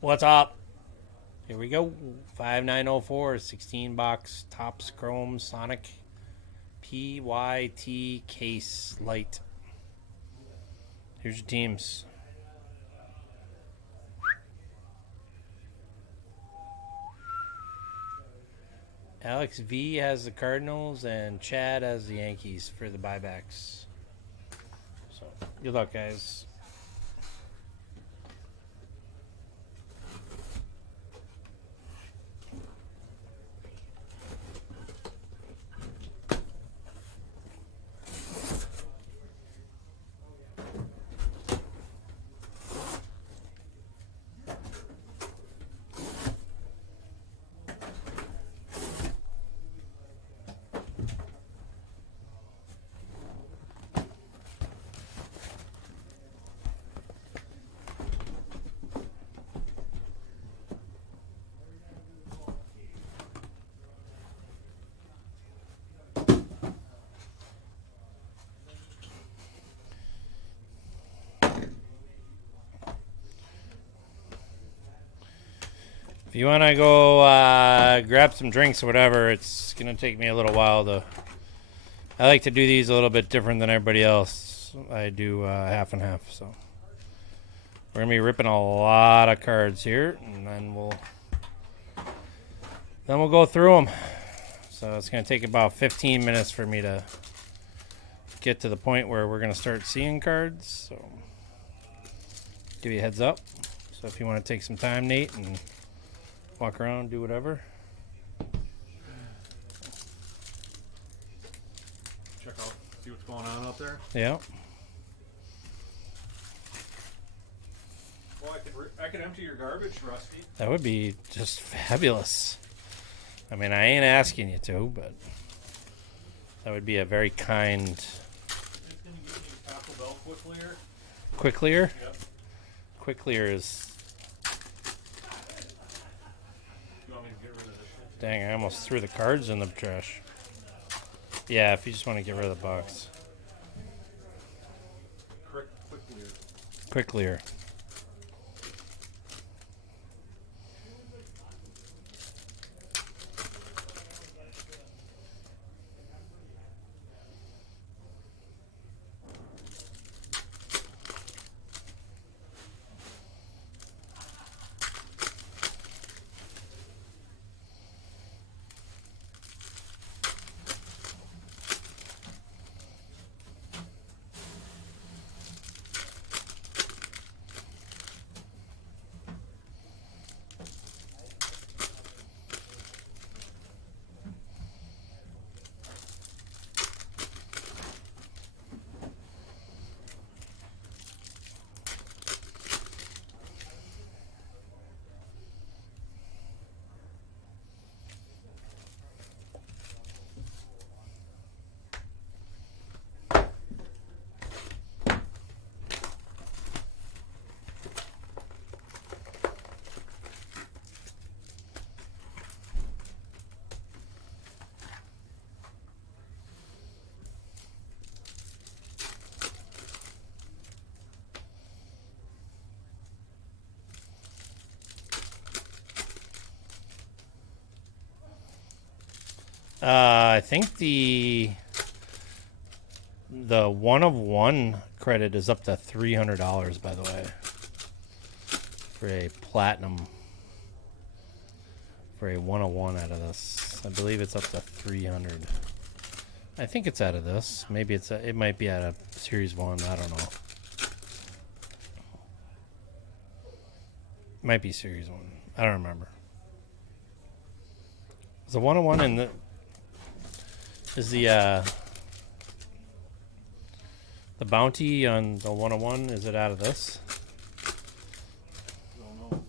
What's up? Here we go. 5904 16 box Topps Chrome Sonic PYT case Lite. Here's your teams. Alex V has the Cardinals and Chad has the Yankees for the buybacks. So good luck, guys. If you want to go grab some drinks or whatever, it's going to take me a little while to. I like to do these a little bit different than everybody else. I do half and half, so we're going to be ripping a lot of cards here, and then we'll go through them. So it's going to take about 15 minutes for me to get to the point where we're going to start seeing cards. So give you a heads up. So if you want to take some time, Nate, and walk around, do whatever. Check out, see what's going on out there. Yeah. Well, I could empty your garbage, Rusty. That would be just fabulous. I mean, I ain't asking you to, but that would be a very kind. It's going to give me Taco Bell quick clear. Quick clear? Yep. Quick clear is. You want me to get rid of this shit? Dang, I almost threw the cards in the trash. Yeah, if you just want to get rid of the box. Quick clear. Quick clear. I think the 1 of 1 credit is up to $300, by the way, for a platinum, for a 1 of 1 out of this. I believe it's up to 300. I think it's out of this. Maybe it might be out of Series 1. I don't know. Might be Series 1. I don't remember. It's a 1 of 1 in the. Is the bounty on the 1 of 1, is it out of this? Don't know.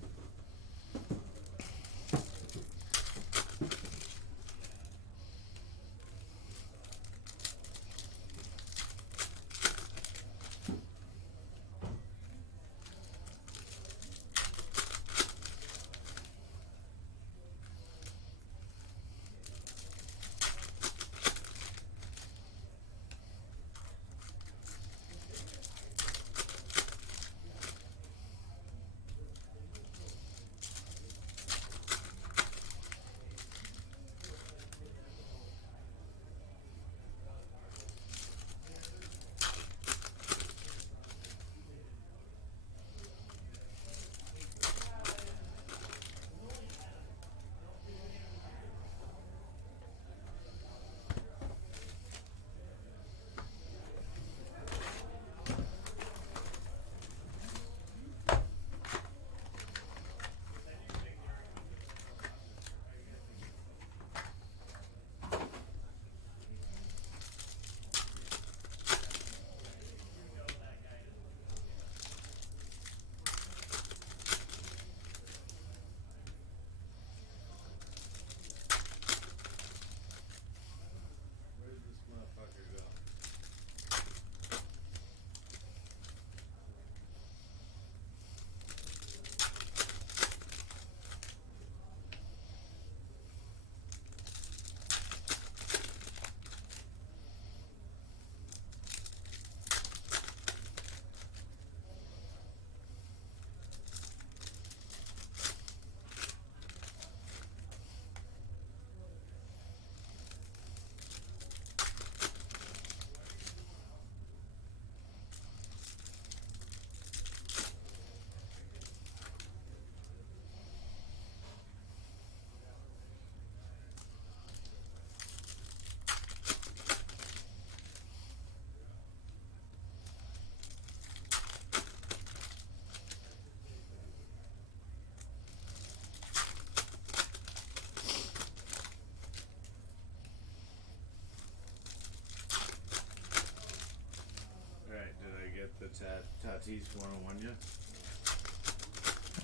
Northeast 101 yet?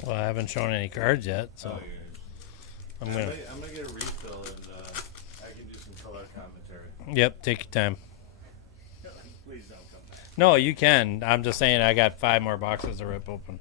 Well, I haven't shown any cards yet, so Oh, yeah. I'm gonna. I'm gonna get a refill and I can do some color commentary. Yep, take your time. Please don't come back. No, you can. I'm just saying I got 5 more boxes to rip open.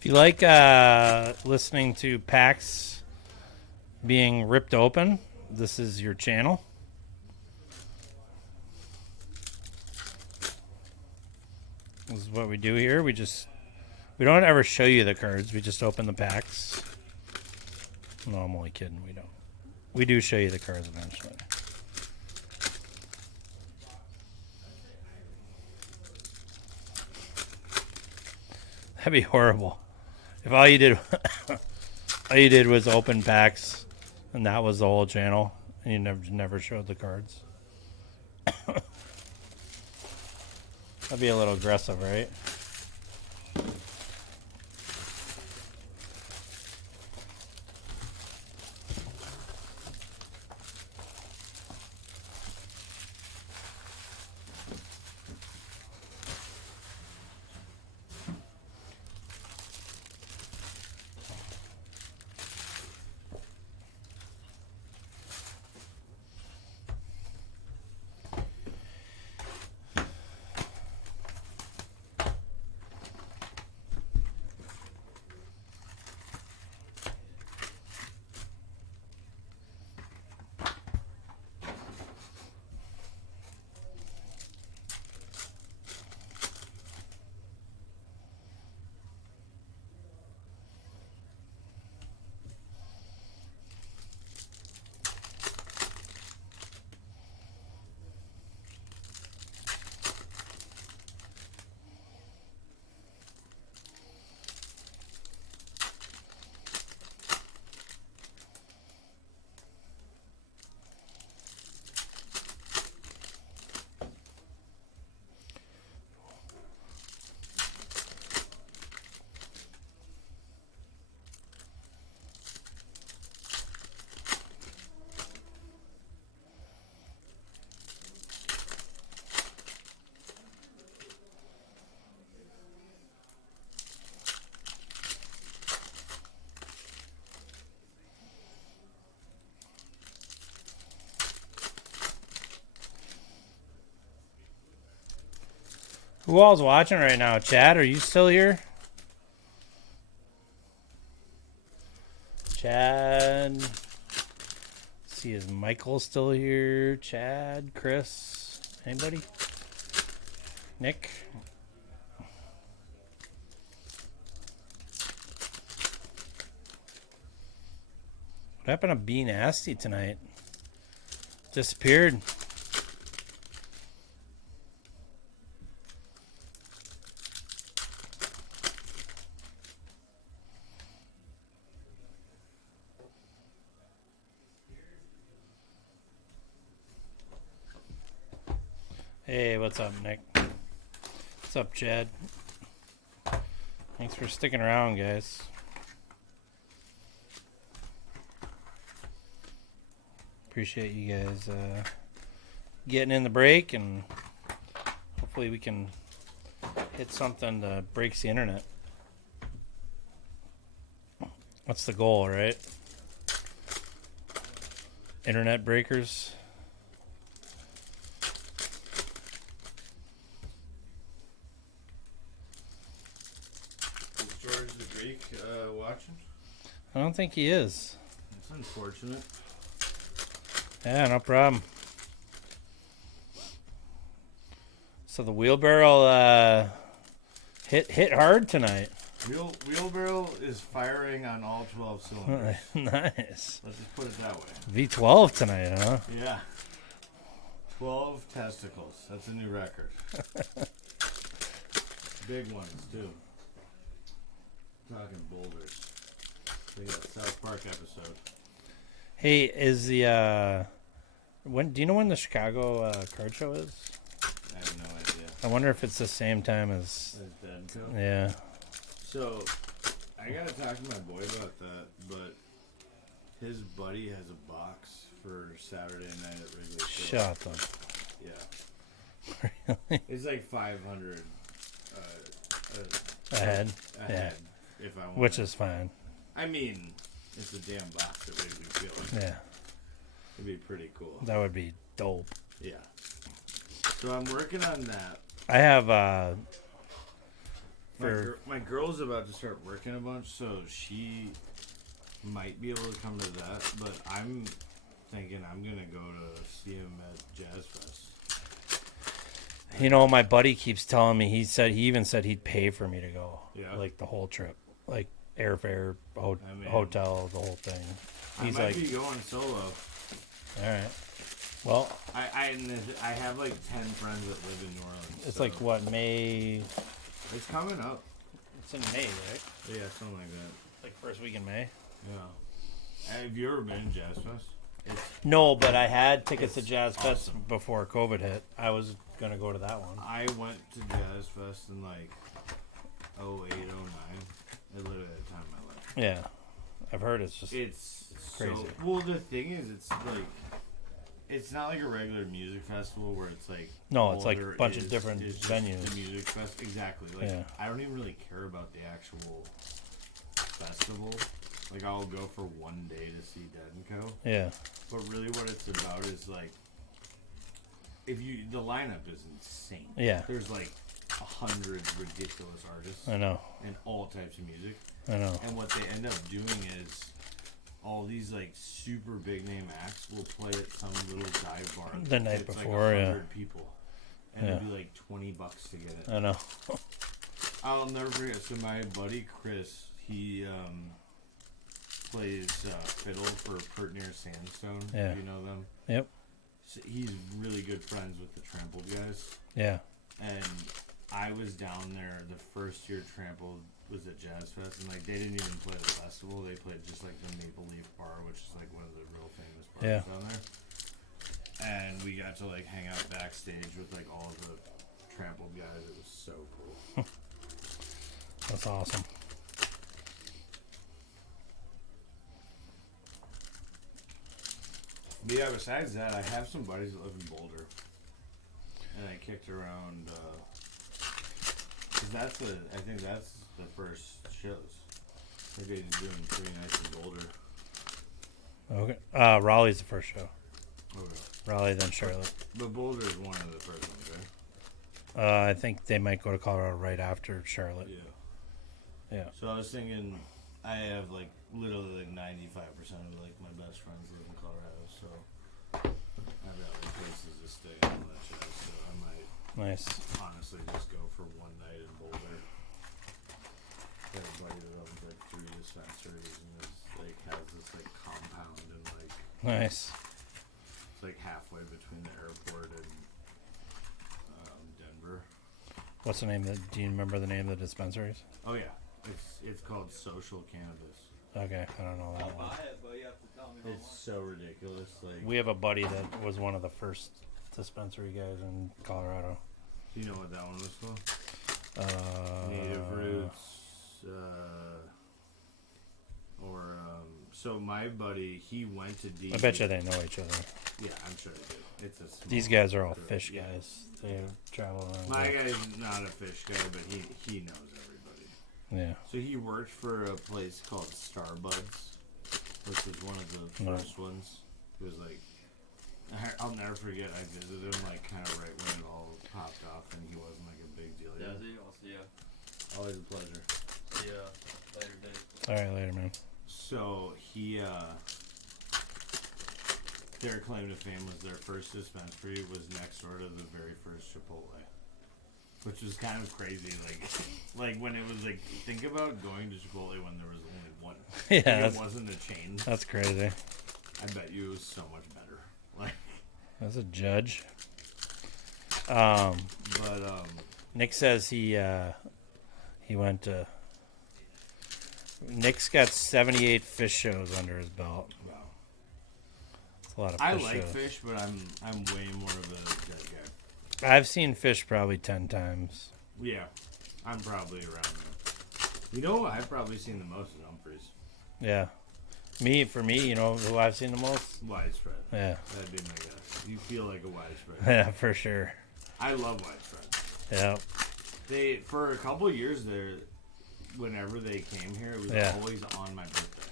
If you like listening to packs being ripped open, this is your channel. This is what we do here. We don't ever show you the cards. We just open the packs. No, I'm only kidding. We don't. We do show you the cards eventually. That'd be horrible. If all you did was open packs, and that was the whole channel, and you never showed the cards. That'd be a little aggressive, right? Who all's watching right now? Chad, are you still here? Chad. See, is Michael still here? Chad, Chris, anybody? Nick? What happened to Be Nasty tonight? Disappeared. Hey, what's up, Nick? What's up, Chad? Thanks for sticking around, guys. Appreciate you guys getting in the break, and hopefully we can hit something that breaks the internet. What's the goal, right? internet breakers. Is George the Greek watching? I don't think he is. It's unfortunate. Yeah, no problem. So the wheelbarrow hit hard tonight. Wheelbarrow is firing on all 12 cylinders. Nice. Let's just put it that way. V12 tonight, huh? Yeah. 12 testicles. That's a new record. Big ones, too. Talking boulders. They got a South Park episode. Hey, is the when? Do you know when the Chicago card show is? I have no idea. I wonder if it's the same time as. Is Denko? Yeah. So, I gotta talk to my boy about that, but his buddy has a box for Saturday night at Wrigley Field. Shut them. Yeah. Really? It's like 500 Ahead. ahead, if I want. Which is fine. I mean, it's a damn box at Wrigley Field. Yeah. It'd be pretty cool. That would be dope. Yeah. So I'm working on that. I have My girl's about to start working a bunch, so she might be able to come to that. But I'm thinking I'm gonna go to see him at Jazz Fest. You know, my buddy keeps telling me. He even said he'd pay for me to go. Yeah. Like the whole trip, like airfare, I mean, hotel, the whole thing. He's I might like, be going solo. all right. Well, I have like 10 friends that live in New Orleans. it's so like what, May? it's coming up. It's in May, right? Yeah, something like that. Like first week in May. Yeah. Have you ever been to Jazz Fest? It's, No, but I had tickets to It's Jazz Fest awesome. before COVID hit. I was gonna go to that one. I went to Jazz Fest in like 08, 09. I literally had the time of my life. Yeah, I've heard it's just It's crazy. So, well, the thing is, it's like it's not like a regular music festival where it's like No, it's all like a there bunch of is different is just venues. The music fest, exactly. Like Yeah. I don't even really care about the actual festival. Like I'll go for one day to see Dead and Co. yeah, But really, what it's about is like the lineup is insane. Yeah. There's like 100 ridiculous artists I know, and all types of music. I know. And what they end up doing is all these like super big name acts will play at some little dive bar The night it's before, like yeah. 100 people, and it'll be like $20 to get in. I know. I'll never forget. So my buddy Chris, he plays fiddle for Pert Near Sandstone. Yeah. Do you know them? Yep. So he's really good friends with the Trampled guys. Yeah. And I was down there the first year Trampled was at Jazz Fest, and like they didn't even play the festival. They played just like the Maple Leaf Bar, which is like one of the real famous bars Yeah. down there. And we got to like hang out backstage with like all the Trampled guys. It was so cool. That's awesome. But yeah, besides that, I have some buddies that live in Boulder, and I kicked around. Cause I think that's the first shows. I think they're doing pretty nice in Boulder. Okay. Raleigh's the first show. Okay. Raleigh, then Charlotte. But Boulder is one of the first ones, right? I think they might go to Colorado right after Charlotte. Yeah. Yeah. So I was thinking, I have like literally like 95% of like my best friends live in Colorado, so I've got like places to stay and all that jazz. So I might Nice. honestly just go for one night in Boulder. Got a buddy that owns like 3 dispensaries and is like has this like compound and like Nice. it's like halfway between the airport and Denver. What's the name? Do you remember the name of the dispensaries? Oh yeah, it's called Social Cannabis. Okay, I don't know that one. It's so ridiculous. Like, We have a buddy that was one of the first dispensary guys in Colorado. do you know what that one was called? Native Roots, so my buddy, he went to D. I bet you they know each other. Yeah, I'm sure they do. It's a small These guys are all crew. fish Yeah. guys. They travel around. My guy's not a fish guy, but he knows everybody. Yeah. So he worked for a place called Starbuds, which was one of the No. first ones. It was like, I'll never forget. I visited him like kind of right when it all popped off, and he wasn't like a big deal yet. I'll see ya. Always a pleasure. See ya later, Dave. All right, later, man. So he, their claim to fame was their first dispensary was next door to the very first Chipotle, which was kind of crazy. Like when it was like, think about going to Chipotle when there was only one. Yeah, Like, it wasn't a chain. that's crazy. I bet you it was so much better. Like, That's a judge. but Nick says he went to. Nick's got 78 fish shows under his belt. wow. That's a lot of fish I like shows. fish, but I'm way more of a dead guy. I've seen fish probably 10 times. Yeah, I'm probably around there. You know, what I've probably seen the most is Humphreys. Yeah. For me, you know who I've seen the most? Widespread. Yeah. That'd be my guess. You feel like a widespread. Yeah, for sure. I love widespread. Yeah. They, for a couple years there, whenever they came here, it was Yeah. always on my birthday.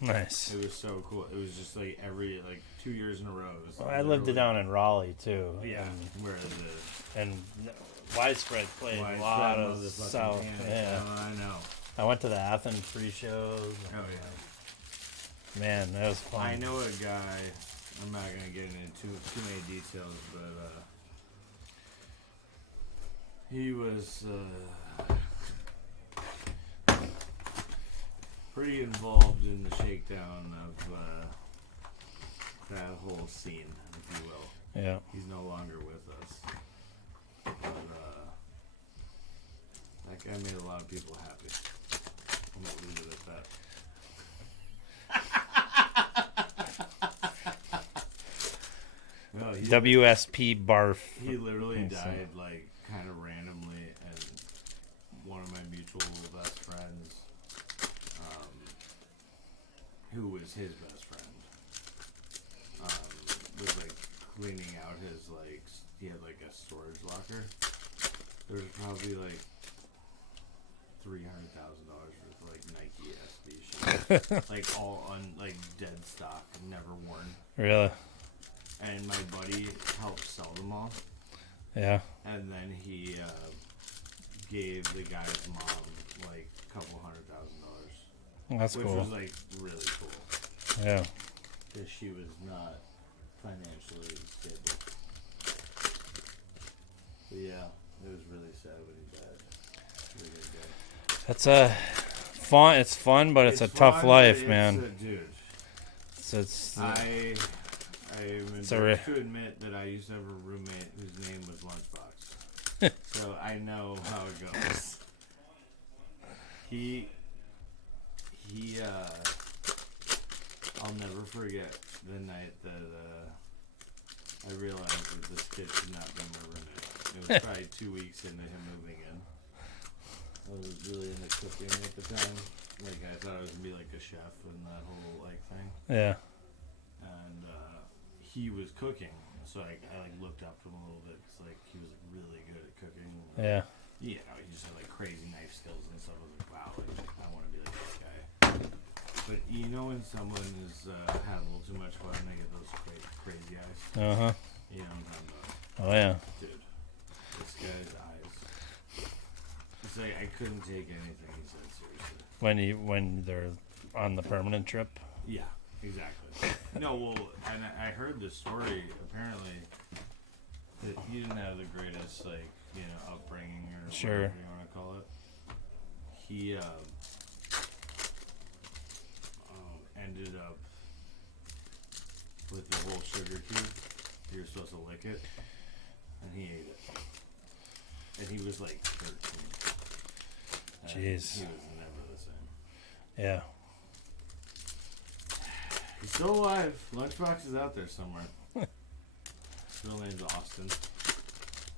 Nice. It was so cool. It was just like every 2 years in a row. It was Well, I lived literally- down in Raleigh too. Yeah, where the And widespread played a widespread lot of motherfucking South. Canada. Yeah. Oh, I know. I went to the Athens free shows. Oh yeah. Man, that was fun. I know a guy. I'm not gonna get into too many details, but he was pretty involved in the shakedown of that whole scene, if you will. Yeah. He's no longer with us, but that guy made a lot of people happy. I'm gonna leave it at that. No, he, WSP barf. he literally Thanks, died like kind of randomly, and one of my mutual best friends, who was his best friend, was like cleaning out his he had like a storage locker. There was probably like $300,000 worth of like Nike SB shit, like all dead stock, never worn. Really? And my buddy helped sell them all. Yeah. And then he gave the guy's mom like a couple $100,000, That's which cool. was like really cool Yeah. because she was not financially stable. But yeah, it was really sad when he died. Really good guy. That's a fun. It's fun, but it's a tough fun, life, but man. Dude, It's I am It's a embarrassed to admit that I used to have a roommate whose name was Lunchbox. So I know how it goes. I'll never forget the night that I realized that this kid should not be my roommate. It was probably 2 weeks into him moving in. I was really into cooking at the time. Like, I thought I was gonna be like a chef and that whole thing. yeah. And he was cooking, so I looked up to him a little bit because he was really good at cooking. Yeah. You know, he just had crazy knife skills and stuff. I was like, wow, I want to be like this guy. But you know, when someone has had a little too much fun, they get those crazy eyes. Uh huh. You know what I'm talking about, Oh yeah. dude? This guy's eyes. It's like I couldn't take anything he said seriously. When they're on the permanent trip. Yeah, exactly. No, well, and I heard the story. Apparently, that he didn't have the greatest upbringing or Sure. whatever you want to call it. He ended up with the whole sugar cube. You're supposed to lick it, and he ate it. And he was like 13. And Jeez. he was never the same. Yeah. He's still alive. Lunchbox is out there somewhere. His real name's Austin.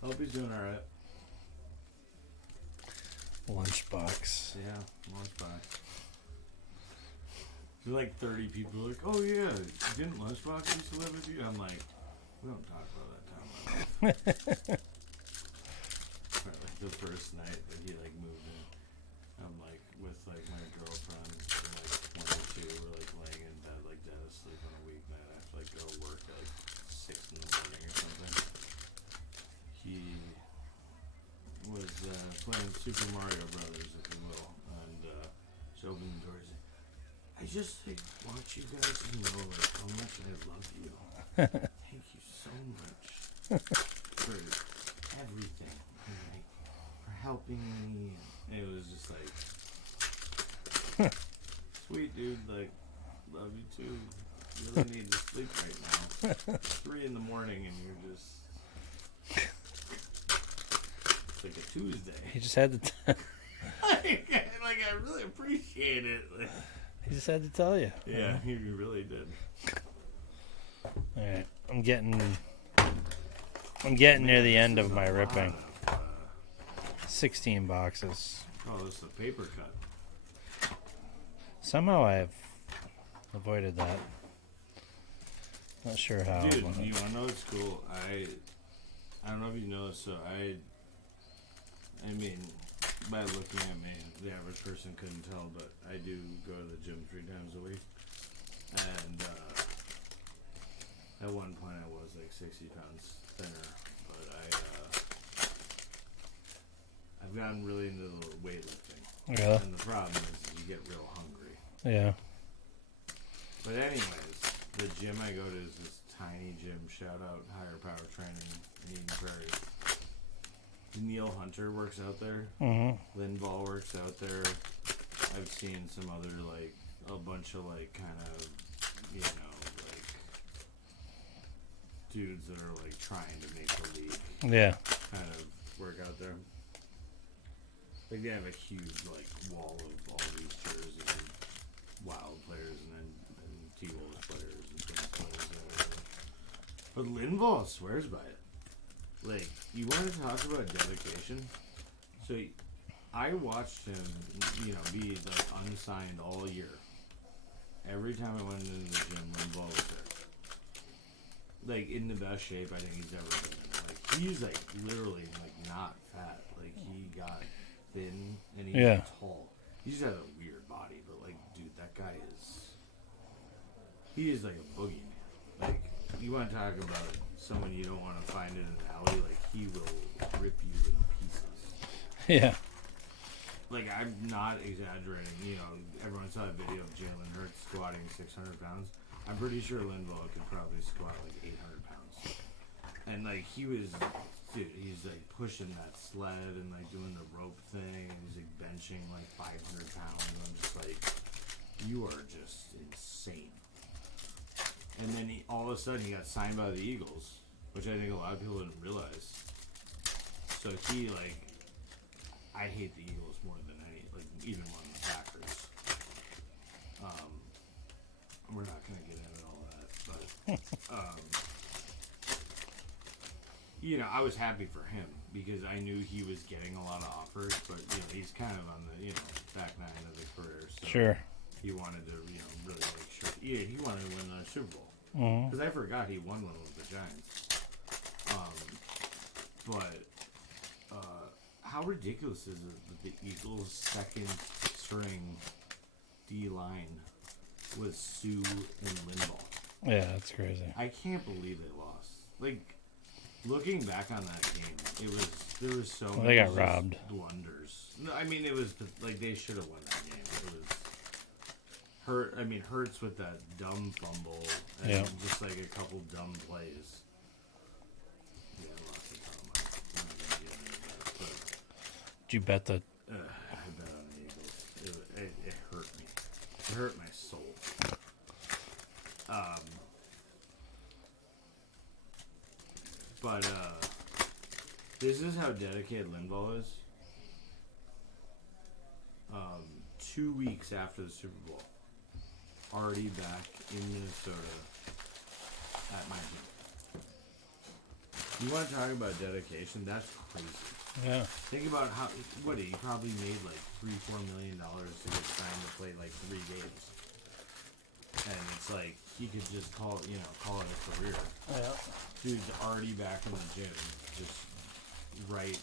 I hope he's doing alright. Lunchbox. Yeah, Lunchbox. There's like 30 people like, oh yeah, didn't Lunchbox used to live with you? I'm like, we don't talk about that time. Like the first night that he moved in, I'm with my girlfriend, we're 22, we're laying in bed dead asleep on a weeknight. I have to go work at like 6 in the morning or something. He was playing Super Mario Brothers, if you will, and just opened the door and said, I just like, want you guys to know like how much I love you. Thank you so much for everything, and, like, for helping me. And it was just like, sweet dude, like, love you too. You really need to sleep right now. It's 3 in the morning and you're just. It's like a Tuesday. He just had to. like, I really appreciate it. Like, He just had to tell you. yeah, he really did. All right, I'm getting near the end of my ripping. 16 boxes. Oh, this is a paper cut. Somehow I've avoided that. Not sure how. Dude, but- you want to know what's cool? I don't know if you know, so I mean, by looking at me, the average person couldn't tell, but I do go to the gym 3 times a week. And at one point I was like 60 pounds thinner, but I've gotten really into the weightlifting. Yeah. And the problem is you get real hungry. Yeah. But anyways, the gym I go to is this tiny gym. Shout out Higher Power Training in Eden Prairie. Neil Hunter works out there. Mm-hmm. Lynn Ball works out there. I've seen some other, like, a bunch of, like, kind of, you know, like, dudes that are, like, trying to make the league Yeah. kind of work out there. Like, they have a huge, like, wall of all these jerseys and Wild players and T-Wolves players and Twins players and whatever. But Lynn Ball swears by it. Like, you want to talk about dedication? So, I watched him, you know, be, like, unsigned all year. Every time I went into the gym, Lynn Ball was there. Like, in the best shape I think he's ever been in. Like, he's, like, literally, like, not fat. Like, he got thin and he's Yeah. tall. He just has a weird body, but, like, dude, that guy is... He is, like, a boogeyman. Like, you want to talk about someone you don't want to find in an alley, like, he will rip you in pieces. Yeah. Like, I'm not exaggerating. You know, everyone saw a video of Jalen Hurts squatting 600 pounds. I'm pretty sure Linval could probably squat like 800 pounds. And, like, he was, dude, he's, like, pushing that sled and, like, doing the rope thing. And he's, like, benching, like, 500 pounds. And I'm just like, you are just insane. And then all of a sudden he got signed by the Eagles, which I think a lot of people didn't realize. So he, like, I hate the Eagles more than any, like, even more than the Packers. We're not going to get into all that, but, you know, I was happy for him because I knew he was getting a lot of offers, but, you know, he's kind of on the, you know, back nine of his career. So Sure. he wanted to, you know, really make sure. Yeah, he wanted to win the Super Bowl. Mm-hmm. Because I forgot he won one with the Giants. How ridiculous is it that the Eagles' second string D line was Sue and Linval? Yeah, that's crazy. I can't believe they lost. Like, looking back on that game, there was so many they got just robbed. blunders. No, I mean, it was like they should have won that game. It was Hurts with that dumb fumble and Yeah. just like a couple dumb plays. Yeah, I lost a ton of money. I'm not gonna get into that, but Did you bet the? I bet on the Eagles. It hurt me. It hurt my soul. But this is how dedicated Linval is. 2 weeks after the Super Bowl, already back in Minnesota at my gym. You want to talk about dedication? That's crazy. Yeah. Think about he probably made like $3-4 million to get signed to play like 3 games, and it's like he could just call it a career. Yeah. Dude's already back in the gym, just right,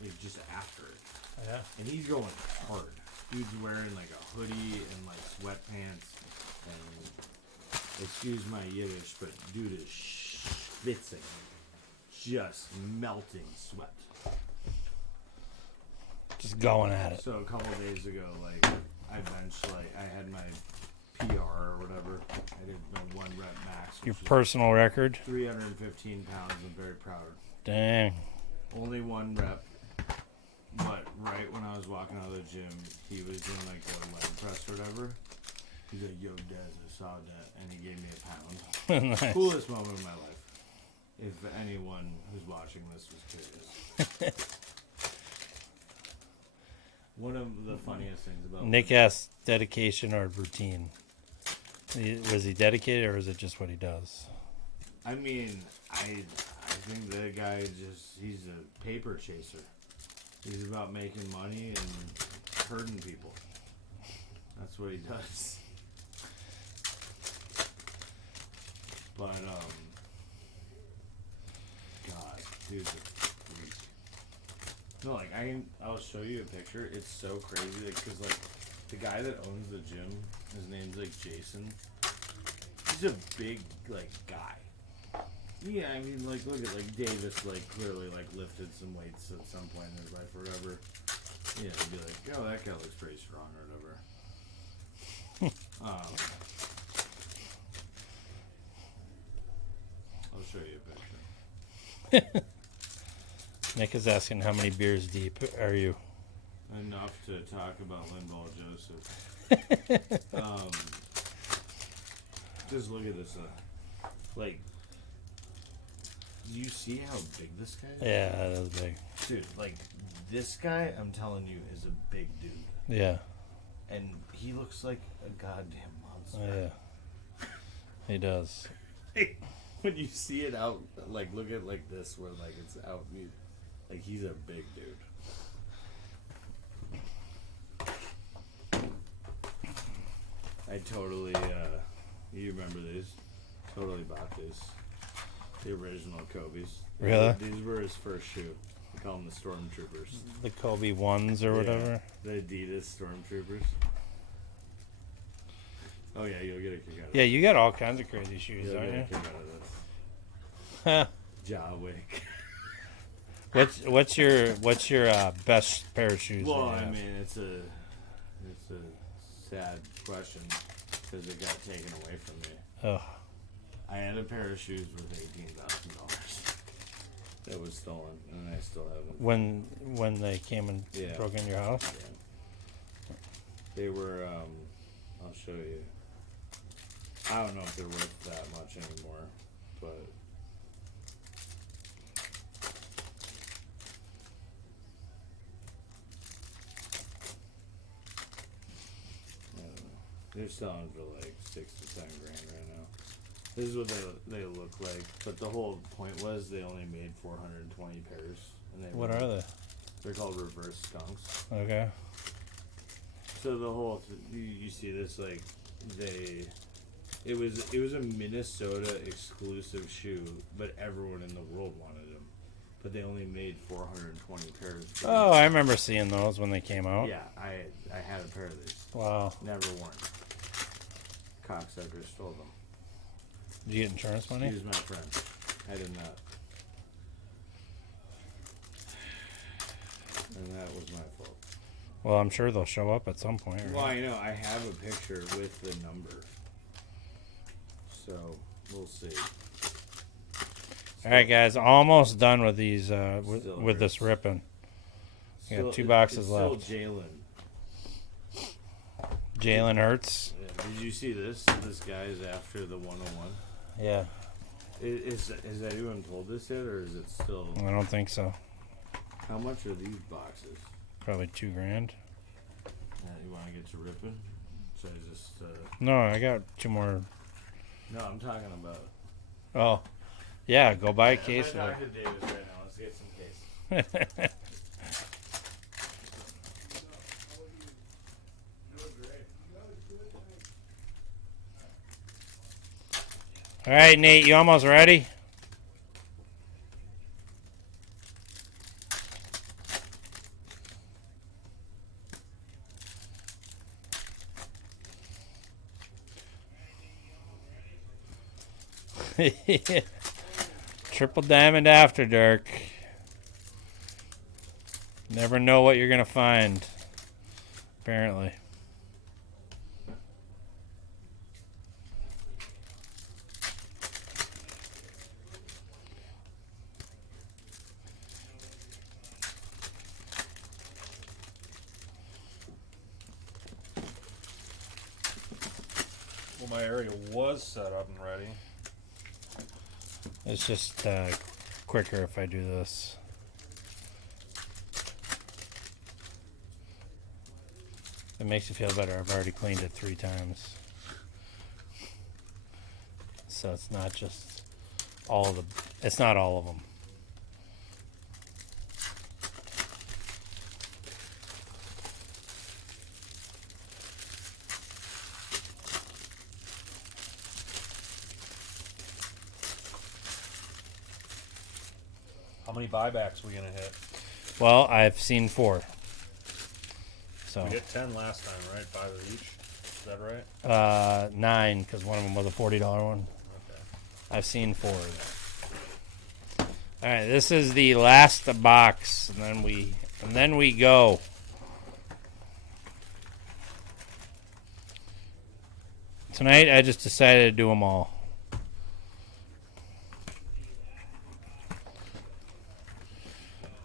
like just after it, Yeah. and he's going hard. Dude's wearing like a hoodie and like sweatpants, and excuse my Yiddish, but dude is schwitzing. Just melting sweat. Just going at it. So a couple days ago, like, I benched, like, I had my PR or whatever. I did my 1 rep max. Your which is personal record. 315 pounds. I'm very proud. Dang. Only 1 rep. But right when I was walking out of the gym, he was doing like the leg press or whatever. He's like, "Yo, Des, I saw that," and he gave me a pound. Nice. Coolest moment of my life. If anyone who's watching this was curious. One of the funniest things about Nick asked dedication or routine. Was he dedicated or is it just what he does? I mean, I think the guy he's a paper chaser. He's about making money and hurting people. That's what he does. But, God, dude's a freak. No, like, I'll show you a picture. It's so crazy, because, like, the guy that owns the gym, his name's, like, Jason. He's a big, like, guy. Yeah, I mean, like, look at, like, Davis, like, clearly, like, lifted some weights at some point in his life or whatever. Yeah, he'd be like, "Oh, that guy looks pretty strong," or whatever. I'll show you a picture. Nick is asking how many beers deep are you? Enough to talk about Linval Joseph. Just look at this. Like, do you see how big this guy is? Yeah, that is big. Dude, like, this guy, I'm telling you, is a big dude. Yeah. And he looks like a goddamn monster. Yeah. He does. When you see it out, like, look at, like, this, where, like, it's out. Like, he's a big dude. I totally, you remember these? Totally bought these. The original Kobe's. Really? These were his first shoe. We call them the Stormtroopers. The Kobe ones or whatever. The Adidas Stormtroopers. Oh yeah, you'll get a kick out of Yeah, you got all kinds of crazy shoes, You'll don't get a you? kick out of this. Jawick. What's your best pair of shoes? Well, that you I have? mean, it's a sad question because it got taken away from me. Oh, I had a pair of shoes worth $18,000 that was stolen, and I still haven't. when they came and Yeah. broke into your house? Yeah. They were. I'll show you. I don't know if they're worth that much anymore, but. I don't know. They're selling for like $6 to $10 grand right now. This is what they look like, but the whole point was they only made 420 pairs, and What are they? They're called reverse skunks. Okay. So the whole you see this, like, it was a Minnesota exclusive shoe, but everyone in the world wanted them, but they only made 420 pairs. Oh, I remember seeing those when they came out. Yeah, I had a pair of these. Wow. Never worn. Cocksuckers stole them. Did you get insurance money? He was my friend. I did not. And that was my fault. Well, I'm sure they'll show up at some point. Right? Well, I know. I have a picture with the number. So, we'll see. All right, guys, almost done with these Still with this hurts. ripping. We got Still- 2 boxes it's left. Still Jalen. Jalen Hurts. Yeah, did you see this? This guy is after the 101. Yeah, Is anyone told this yet, or is it still? I don't think so. How much are these boxes? Probably $2 grand. You want to get to ripping? Should I just? No, I got 2 more. No, I'm talking about. Oh, yeah. Go buy a case I'm of gonna talk to Davis right now. Let's get some case. it. All right, Nate, you almost ready? Triple Diamond After Dark. Never know what you're gonna find. Apparently. Well, my area was set up and ready. It's just quicker if I do this. It makes you feel better. I've already cleaned it 3 times. So it's not just all of the... It's not all of them. How many buybacks we gonna hit? Well, I've seen 4. So We hit 10 last time, right? 5 of each. Is that right? 9, because one of them was a $40 one. Okay. I've seen 4. All right, this is the last box, and then we go. Tonight, I just decided to do them all.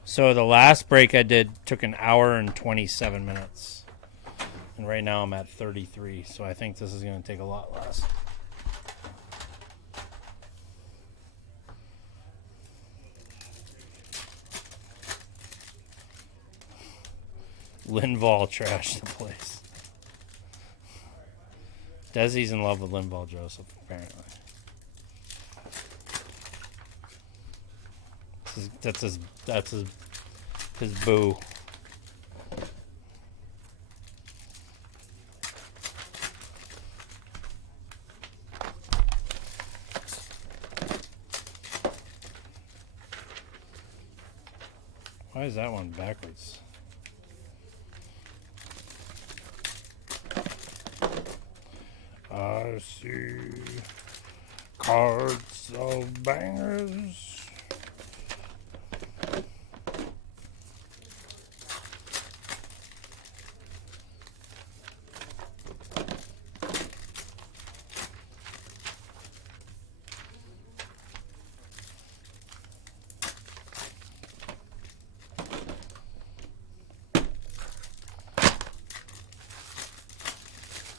So the last break I did took an hour and 27 minutes. And right now I'm at 33, so I think this is going to take a lot less. Linval trashed the place. Desi's in love with Linval Joseph, apparently. That's his boo. Why is that one backwards? I see cards of bangers.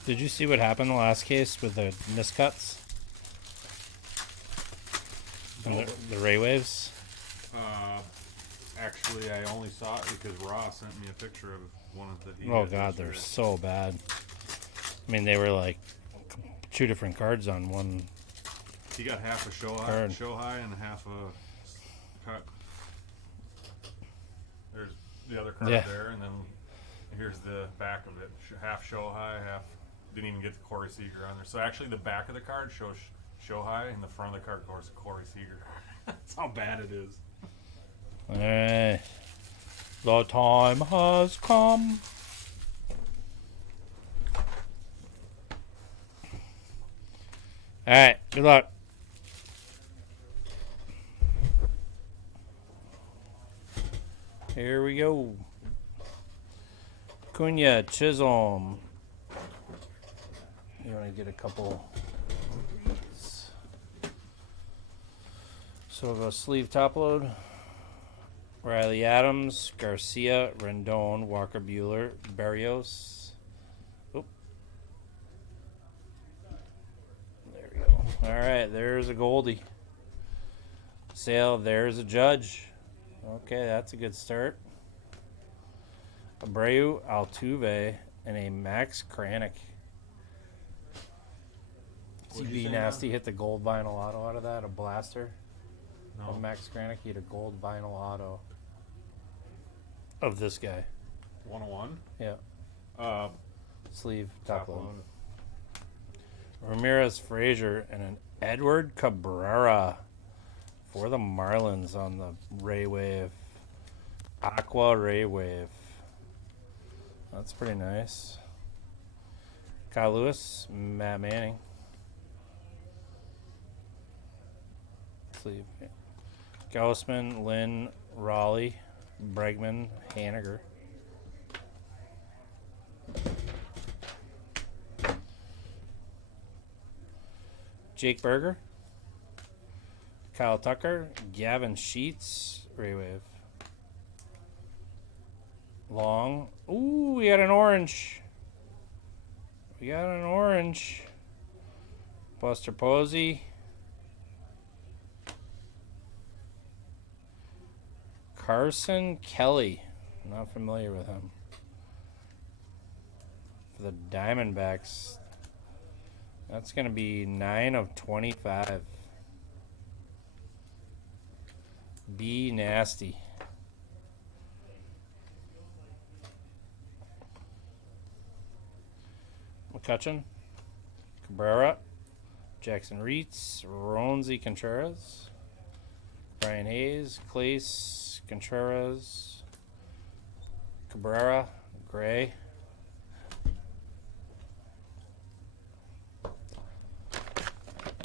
Did you see what happened the last case with the miscuts? And the ray waves? Actually, I only saw it because Ross sent me a picture of one of the. Oh god, they're so bad. I mean, they were like 2 different cards on one. He got half a show high and half a cut. There's the other card there, and then here's the back of it. Half show high, half didn't even get the Corey Seager on there. So actually, the back of the card shows show high, and the front of the card goes Corey Seager. That's how bad it is. Alright. The time has come. Alright, good luck. Here we go. Cunha, Chisholm. You want to get a couple of these. So we'll go sleeve top load. Riley Adams, Garcia, Rendon, Walker Buehler, Berrios. Oop. There we go. All right, there's a Goldie. Sale, there's a Judge. Okay, that's a good start. Abreu, Altuve, and a Max Kranick. CB Nasty hit the gold vinyl auto out of that, a blaster. No. Of Max Kranick, he had a gold vinyl auto of this guy. 101. Yeah. Sleeve top load. Ramirez Frazier and an Edward Cabrera for the Marlins on the Ray Wave. Aqua Ray Wave. That's pretty nice. Kyle Lewis, Matt Manning. sleeve. Gaussman, Lynn, Raleigh, Bregman, Haniger. Jake Berger, Kyle Tucker, Gavin Sheets, Raywave. Long. Ooh, we got an orange. We got an orange. Buster Posey. Carson Kelly. Not familiar with him. For the Diamondbacks. That's going to be 9 of 25. Be nasty. McCutcheon. Cabrera. Jackson Reitz. Ronzi Contreras. Brian Hayes. Clace. Contreras. Cabrera. Gray.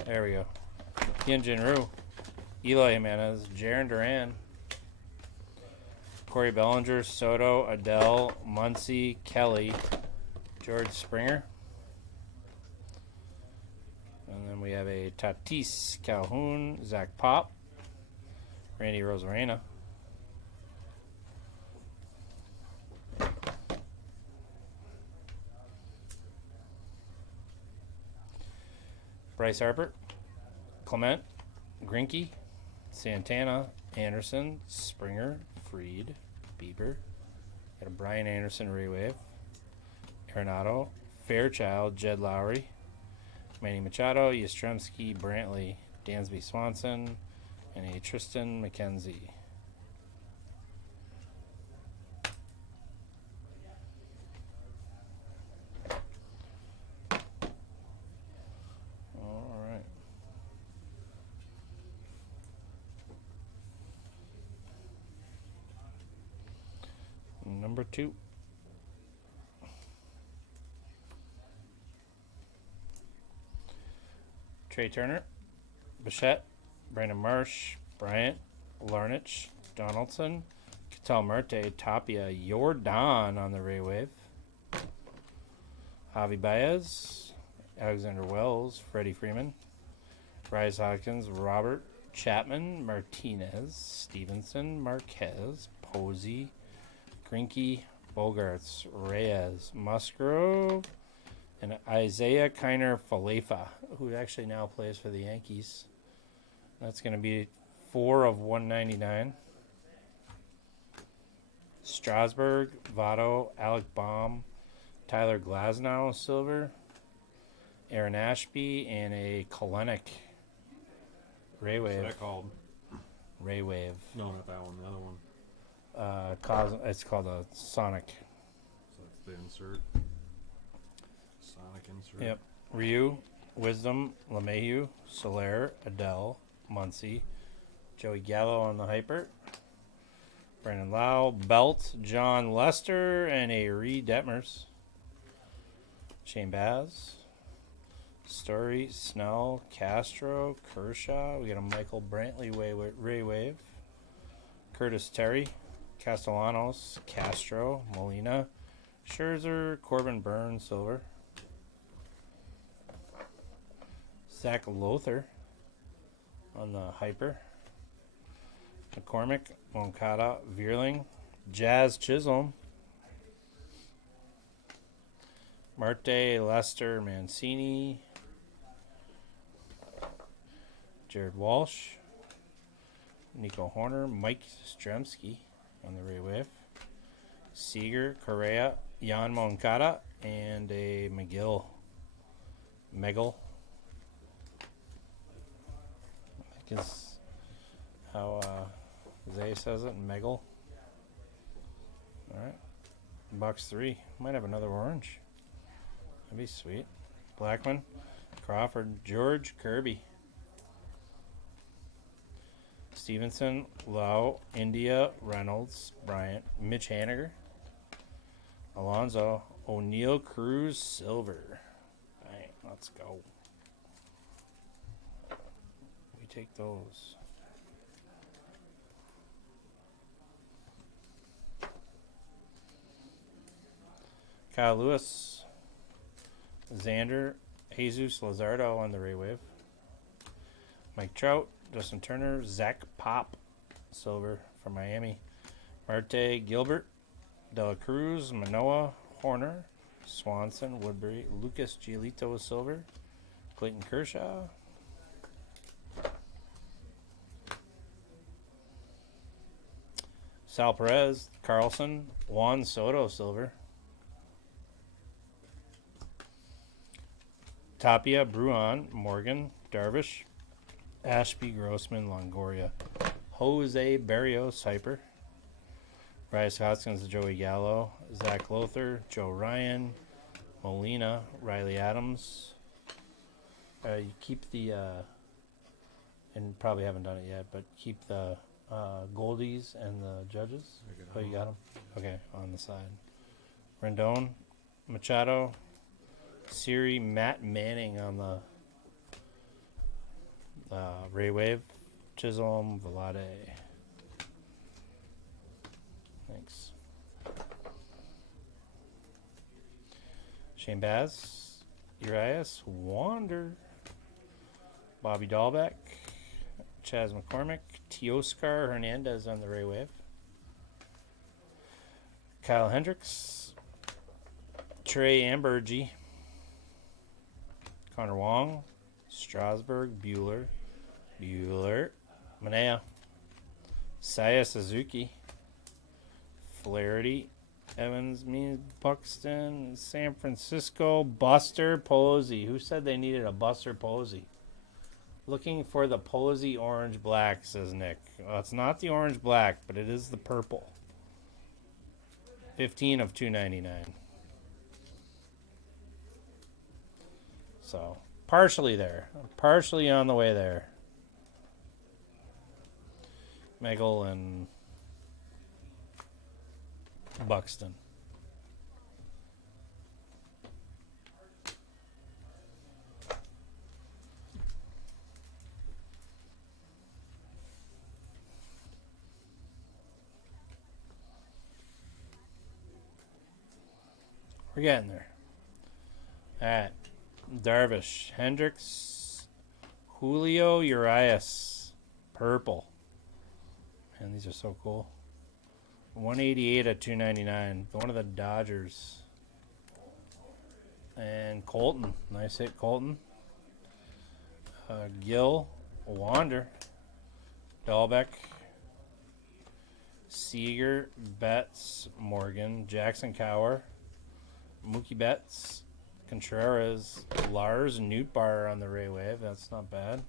There we go. Yin Jinru. Eloy Jimenez. Jaron Duran. Corey Bellinger. Soto. Adele. Muncy. Kelly. George Springer. And then we have a Tatis Calhoun. Zach Pop. Randy Rosarena. Bryce Harper, Clement, Grinke, Santana, Anderson, Springer, Freed, Bieber. Got a Brian Anderson Raywave. Arenado, Fairchild, Jed Lowry, Manny Machado, Yastrzemski, Brantley, Dansby Swanson, and a Tristan McKenzie. Number 2. Trey Turner, Bichette, Brandon Marsh, Bryant, Larnach, Donaldson, Ketel Marte, Tapia, Jordan on the Raywave, Javi Baez, Alexander Wells, Freddie Freeman, Bryce Hopkins, Robert Chapman, Martinez, Stevenson, Marquez, Posey, Grinke, Bogarts, Reyes, Musgrove, and Isaiah Kiner Falefa, who actually now plays for the Yankees. That's going to be 4 of 199. Strasburg, Votto, Alec Baum, Tyler Glasnow, silver, Aaron Ashby, and a Kalenic. Raywave. What's that called? Raywave. No, not that one. The other one. It's called a Sonic. So that's the insert. Sonic insert. Yep. Ryu, Wisdom, LeMahieu, Soler, Adele, Muncy, Joey Gallo on the Hyper, Brandon Lau, Belt, John Lester, and a Reed Detmers. Shane Baz, Story, Snell, Castro, Kershaw. We got a Michael Brantley Ray Wave, Curtis Terry, Castellanos, Castro, Molina, Scherzer, Corbin Burns, silver. Zach Lothar on the Hyper. McCormick, Moncada, Vierling, Jazz Chisholm, Marte, Lester, Mancini, Jared Walsh, Nico Horner, Mike Stremski on the Raywave, Seager, Correa, Jan Moncada, and a Megill. I think is how Zay says it, Megal. Alright. Box 3. Might have another orange. That'd be sweet. Blackman, Crawford, George Kirby, Stevenson, Lau, India, Reynolds, Bryant, Mitch Haniger, Alonzo, O'Neill, Cruz, silver. Alright, let's go. We take those. Kyle Lewis. Xander. Jesus Lazardo on the Ray Wave. Mike Trout. Justin Turner. Zach Pop. Silver from Miami. Marte Gilbert. Dela Cruz. Manoah. Horner. Swanson. Woodbury. Lucas Giolito with silver. Clayton Kershaw. Sal Perez, Carlson, Juan Soto, silver. Tapia, Bruin, Morgan, Darvish, Ashby, Grossman, Longoria, Jose Barrios, Hyper, Bryce Hoskins, Joey Gallo, Zach Lothar, Joe Ryan, Molina, Riley Adams. You keep the, and probably haven't done it yet, but keep the Goldies and the Judges. Oh, you got them? Okay, on the side. Rendon, Machado, Siri, Matt Manning on the Ray Wave, Chisholm, Velade. Thanks. Shane Baz, Urias, Wander, Bobby Dahlbeck, Chaz McCormick, Teoscar Hernandez on the Ray Wave, Kyle Hendricks, Trey Ambergy, Connor Wong, Strasburg, Bueller, Manea, Saya Suzuki, Flaherty, Evans, Means, Buxton, San Francisco, Buster Posey. Who said they needed a Buster Posey? Looking for the Posey orange black, says Nick. Well, it's not the orange black, but it is the purple. 15 of 299. So, partially there. Partially on the way there. Megal and Buxton. We're getting there. All right. Darvish, Hendricks, Julio Urias, purple. Man, these are so cool. 188 at 299. Going to the Dodgers. And Colton. Nice hit, Colton. Gill, Wander, Dahlbeck, Seager, Betts, Morgan, Jackson Cower, Mookie Betts, Contreras, Lars Nootbaar on the Ray Wave. That's not bad.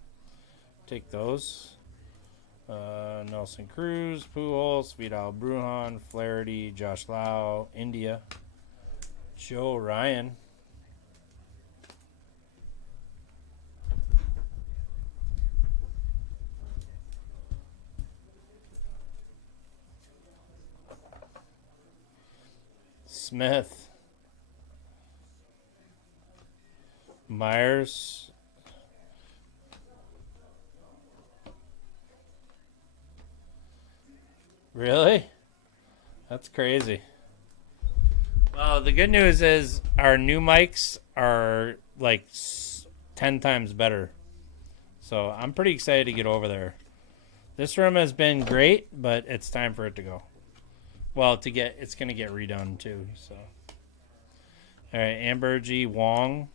Take those. Nelson Cruz, Pujols, Vidal Brujan, Flaherty, Josh Lau, India, Joe Ryan. Smith, Myers, really? That's crazy. Well, the good news is our new mics are like 10 times better. So I'm pretty excited to get over there. This room has been great, but it's time for it to go. Well, it's going to get redone too. So, all right, Ambergy, Wong,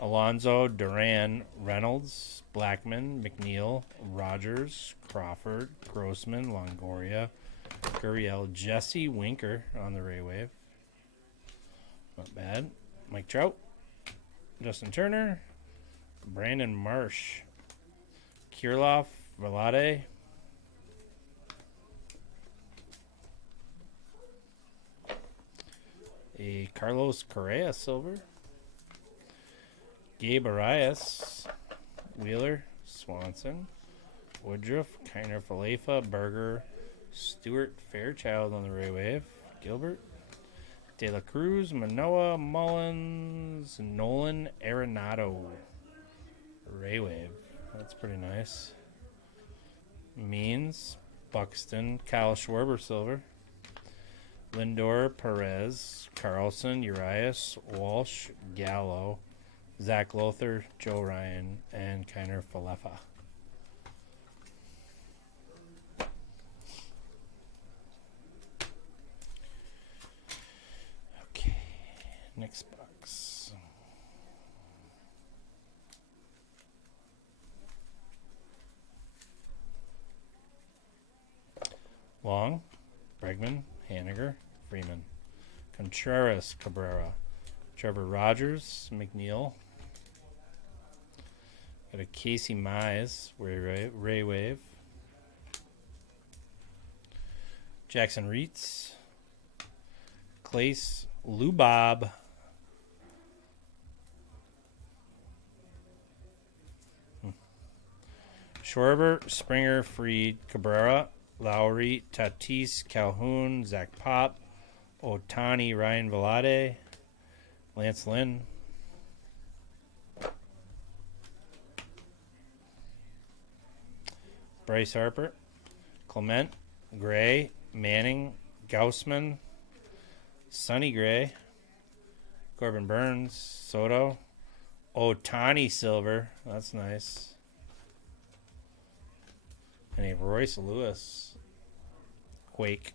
Alonso, Duran, Reynolds, Blackman, McNeil, Rogers, Crawford, Grossman, Longoria, Gurriel, Jesse Winker on the Ray Wave. Not bad. Mike Trout, Justin Turner, Brandon Marsh, Kirilloff, Velade, a Carlos Correa silver, Gabe Arias, Wheeler, Swanson, Woodruff, Kiner Falefa, Berger, Stewart Fairchild on the Ray Wave, Gilbert, De La Cruz, Manoah, Mullins, Nolan Arenado, Ray Wave. That's pretty nice. Means, Buxton, Kyle Schwarber silver, Lindor, Perez, Carlson, Urias, Walsh, Gallo, Zach Lothar, Joe Ryan, and Kiner Falefa. Okay, next box. Long, Bregman, Haniger, Freeman, Contreras, Cabrera, Trevor Rogers, McNeil. Got a Casey Mize, Ray Wave, Jackson Reitz, Clace Lubob, Schwarber, Springer, Fried, Cabrera, Lowry, Tatis, Calhoun, Zach Pop, Otani, Ryan Velade, Lance Lynn, Bryce Harper, Clement, Gray, Manning, Gaussman, Sonny Gray, Corbin Burns, Soto, Otani Silver. That's nice. And a Royce Lewis, Quake,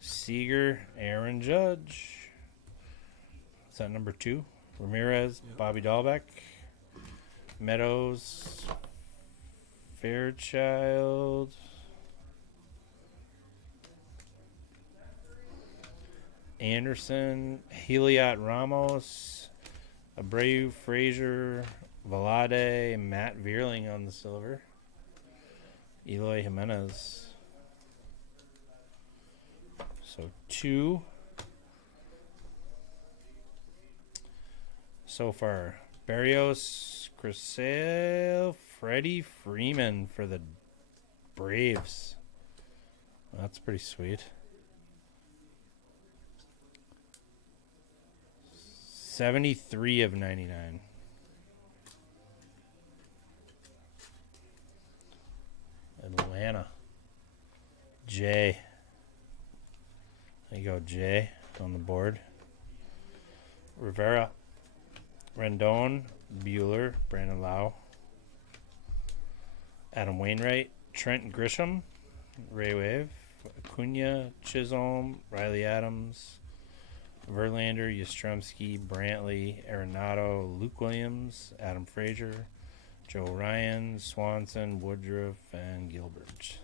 Seager, Aaron Judge. Is that number 2? Ramirez, yep. Bobby Dahlbeck, Meadows, Fairchild, Anderson, Heliot Ramos, Abreu, Frazier, Velade, Matt Vierling on the silver, Eloy Jimenez. So 2 so far. Barrios, Crisale, Freddie Freeman for the Braves. That's pretty sweet. 73 of 99. Atlanta. Jay. There you go, Jay on the board. Rivera. Rendon. Bueller. Brandon Lau. Adam Wainwright. Trent Grisham. Ray Wave. Acuna. Chisholm. Riley Adams. Verlander. Yastrzemski. Brantley. Arenado. Luke Williams. Adam Frazier. Joe Ryan, Swanson, Woodruff, and Gilbert.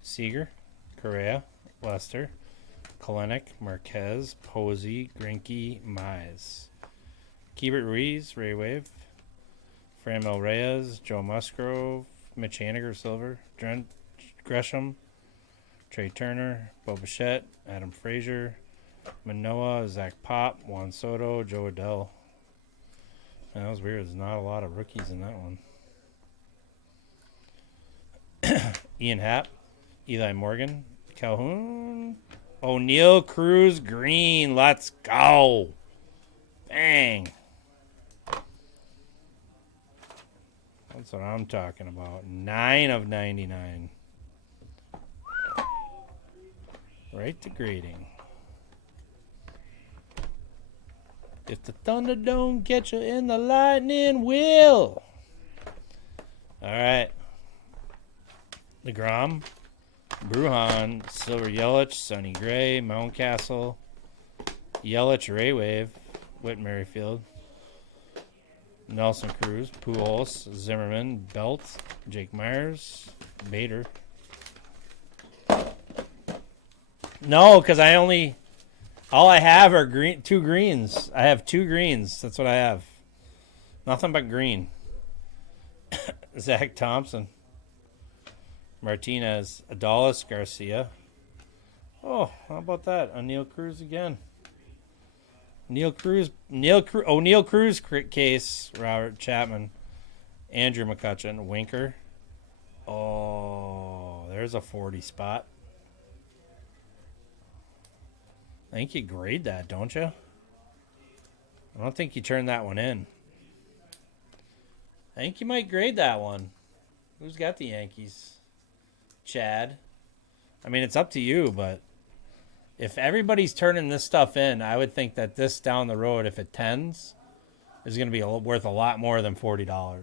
Seager, Correa, Lester, Kalenic, Marquez, Posey, Greinke, Mize. Keibert Ruiz, Ray Wave, Franmil Reyes, Joe Musgrove, Mitch Haniger, Silver, Trent Gresham, Trey Turner, Bo Bichette, Adam Frazier, Manoah, Zach Pop, Juan Soto, Joe Adell. And that was weird. There's not a lot of rookies in that one. Ian Happ, Eli Morgan, Calhoun, O'Neal Cruz Green. Let's go. Bang. That's what I'm talking about. 9 of 99. Right to grading. If the thunder don't get you in, the lightning will. All right. DeGrom, Bruhan, Silver Yelich, Sonny Gray, Mountcastle, Yelich, Ray Wave, Whit Merrifield, Nelson Cruz, Pujols, Zimmerman, Belt, Jake Myers, Bader. No, because all I have are green, 2 greens. I have 2 greens. That's what I have. Nothing but green. Zach Thompson, Martinez, Adolis Garcia. Oh, how about that? O'Neal Cruz again. O'Neal Cruz case, Robert Chapman, Andrew McCutcheon, Winker. Oh, there's a 40 spot. I think you grade that, don't you? I don't think you turn that one in. I think you might grade that one. Who's got the Yankees? Chad. I mean, it's up to you, but if everybody's turning this stuff in, I would think that this down the road, if it tends, is going to be worth a lot more than $40.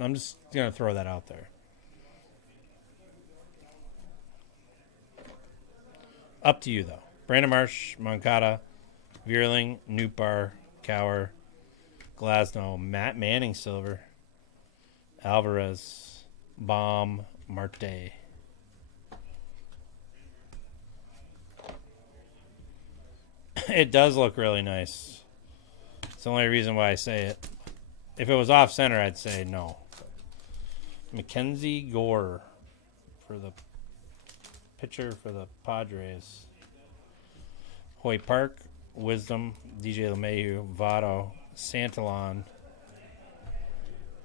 I'm just going to throw that out there. Up to you, though. Brandon Marsh, Moncada, Vierling, Nootbaar, Cower, Glasnow, Matt Manning silver, Alvarez, Baum, Marte. It does look really nice. It's the only reason why I say it. If it was off center, I'd say no. Mackenzie Gore for the pitcher for the Padres. Hoy Park, Wisdom, DJ LeMahieu, Votto, Santillan,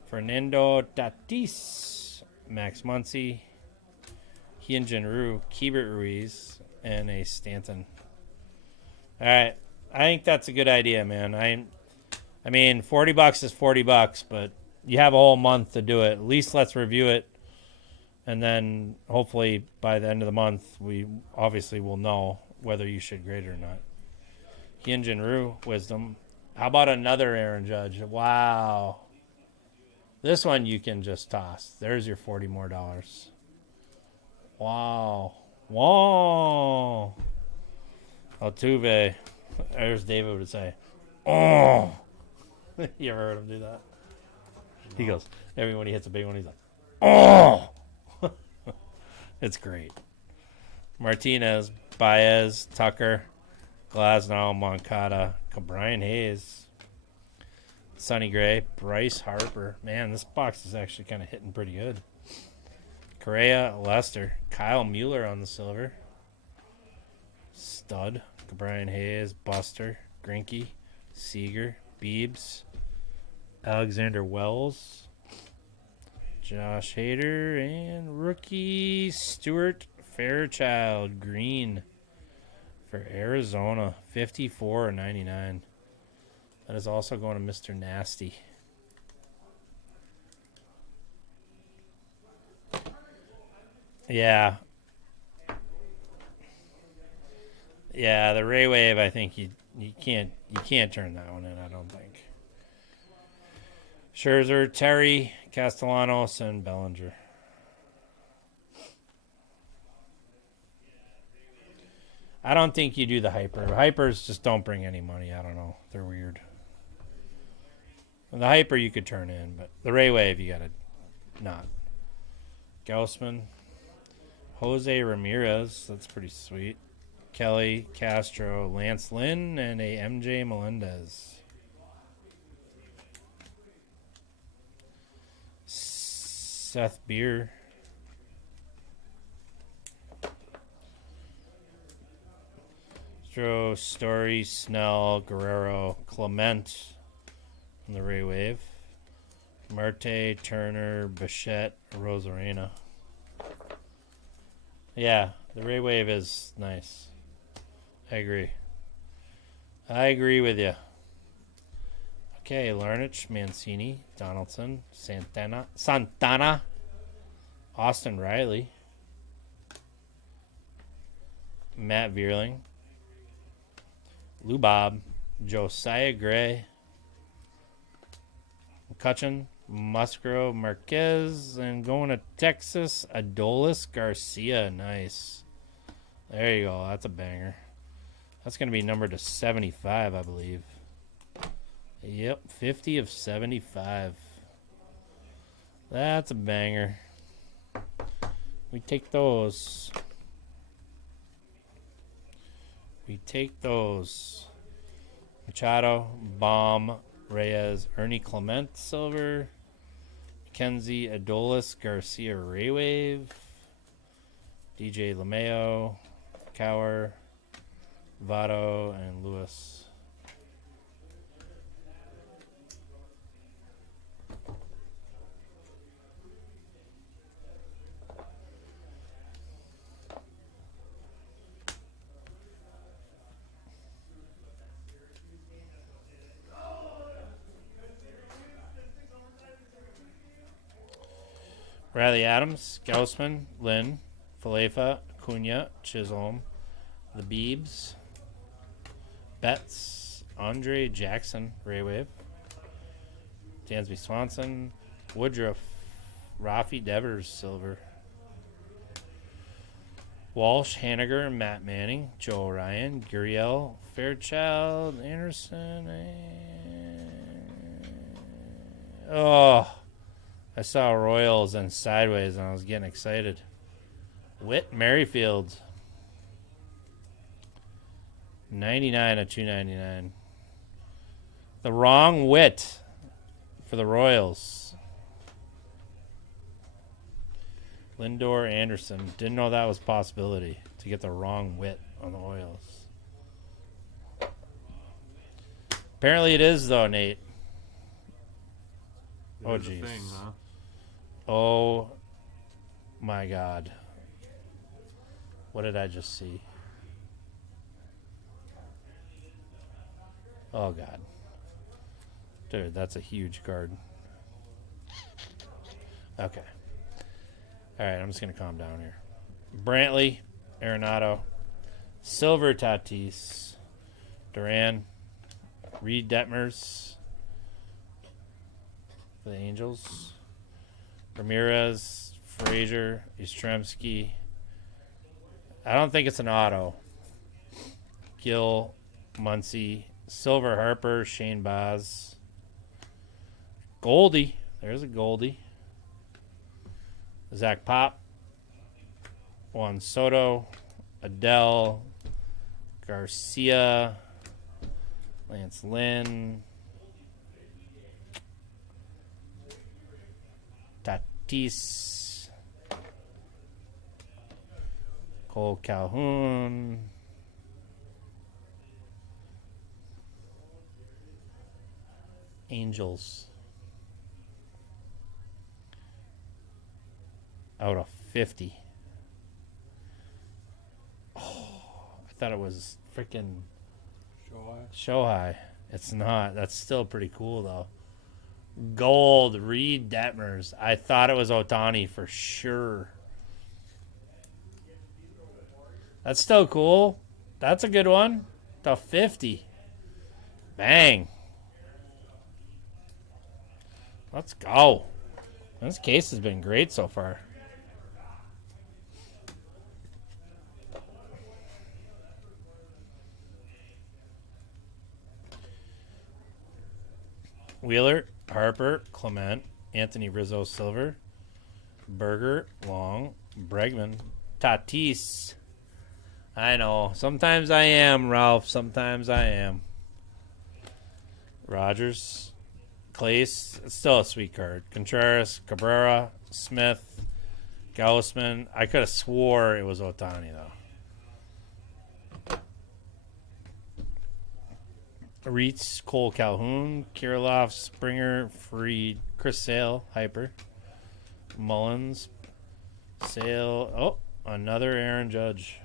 Fernando Tatis, Max Muncy, Hyunjin Ryu, Keibert Ruiz, and a Stanton. All right, I think that's a good idea, man. I mean, $40 is $40, but you have a whole month to do it. At least let's review it, and then hopefully by the end of the month, we obviously will know whether you should grade it or not. Hyunjin Ryu, Wisdom. How about another Aaron Judge? Wow. This one you can just toss. There's your $40 more. Wow. Whoa. Altuve. There's David would say, oh. You ever heard him do that? No. He goes, when he hits a big one, he's like, oh. It's great. Martinez, Baez, Tucker, Glasnow, Moncada, Brian Hayes, Sonny Gray, Bryce Harper. Man, this box is actually kind of hitting pretty good. Correa, Lester, Kyle Mueller on the silver. Stud, Brian Hayes, Buster, Greinke, Seager, Biebs, Alexander Wells, Josh Hader, and rookie Stuart Fairchild Green for Arizona, 54/99. That is also going to Mr. Nasty. Yeah. Yeah, the Ray Wave, I think you can't turn that one in, I don't think. Scherzer, Terry, Castellanos, and Bellinger. I don't think you do the hyper. Hypers just don't bring any money. I don't know. They're weird. The hyper you could turn in, but the Ray Wave you gotta not. Gaussman, Jose Ramirez, that's pretty sweet. Kelly, Castro, Lance Lynn, and a MJ Melendez. Seth Beer. Story, Snell, Guerrero, Clement on the Ray Wave. Marte, Turner, Bichette, Rosarena. Yeah, the Ray Wave is nice. I agree with you. Okay, Larnach, Mancini, Donaldson, Santana, Austin Riley, Matt Vierling, Lou Bob, Josiah Gray, McCutcheon, Musgrove, Marquez, and going to Texas, Adolis Garcia. Nice. There you go. That's a banger. That's going to be numbered to 75, I believe. Yep, 50 of 75. That's a banger. We take those. Machado, Baum, Reyes, Ernie Clement, silver. Mackenzie, Adolis, Garcia, Ray Wave. DJ LeMayo, Cower, Votto, and Lewis. Riley Adams, Gaussman, Lynn, Falefa, Cunha, Chisholm, the Beebs, Betts, Andre Jackson, Raywave, Dansby Swanson, Woodruff, Rafi Devers, Silver, Walsh, Haniger, Matt Manning, Joe Ryan, Guriel, Fairchild, Anderson. Oh, I saw Royals and Sideways and I was getting excited. Whit Merrifield. 99 of 299. The wrong Whit for the Royals. Lindor Anderson. Didn't know that was a possibility to get the wrong Whit on the Royals. Apparently it is, though, Nate. Oh, It is a jeez. thing, huh? Oh, my God. What did I just see? Oh, God. Dude, that's a huge card. Okay. All right, I'm just going to calm down here. Brantley, Arenado, Silver Tatis, Duran, Reed Detmers for the Angels, Ramirez, Frazier, Yastrzemski. I don't think it's an auto. Gill, Muncy, Silver Harper, Shane Baz, Goldie. There's a Goldie. Zach Pop, Juan Soto, Adele, Garcia, Lance Lynn, Tatis, Cole Calhoun, Angels. Out of 50. Oh, I thought it was freaking Shohei. It's not. That's still pretty cool, though. Gold, Reed Detmers. I thought it was Ohtani for sure. That's still cool. That's a good one. To 50. Bang. Let's go. This case has been great so far. Wheeler, Harper, Clement, Anthony Rizzo, Silver, Berger, Long, Bregman, Tatis. I know. Sometimes I am, Ralph. Sometimes I am. Rogers, Clace. It's still a sweet card. Contreras, Cabrera, Smith, Gaussman. I could have swore it was Ohtani, though. Reitz, Cole Calhoun, Kirilloff, Springer, Freed, Chris Sale, Hyper, Mullins, Sale. Oh, another Aaron Judge.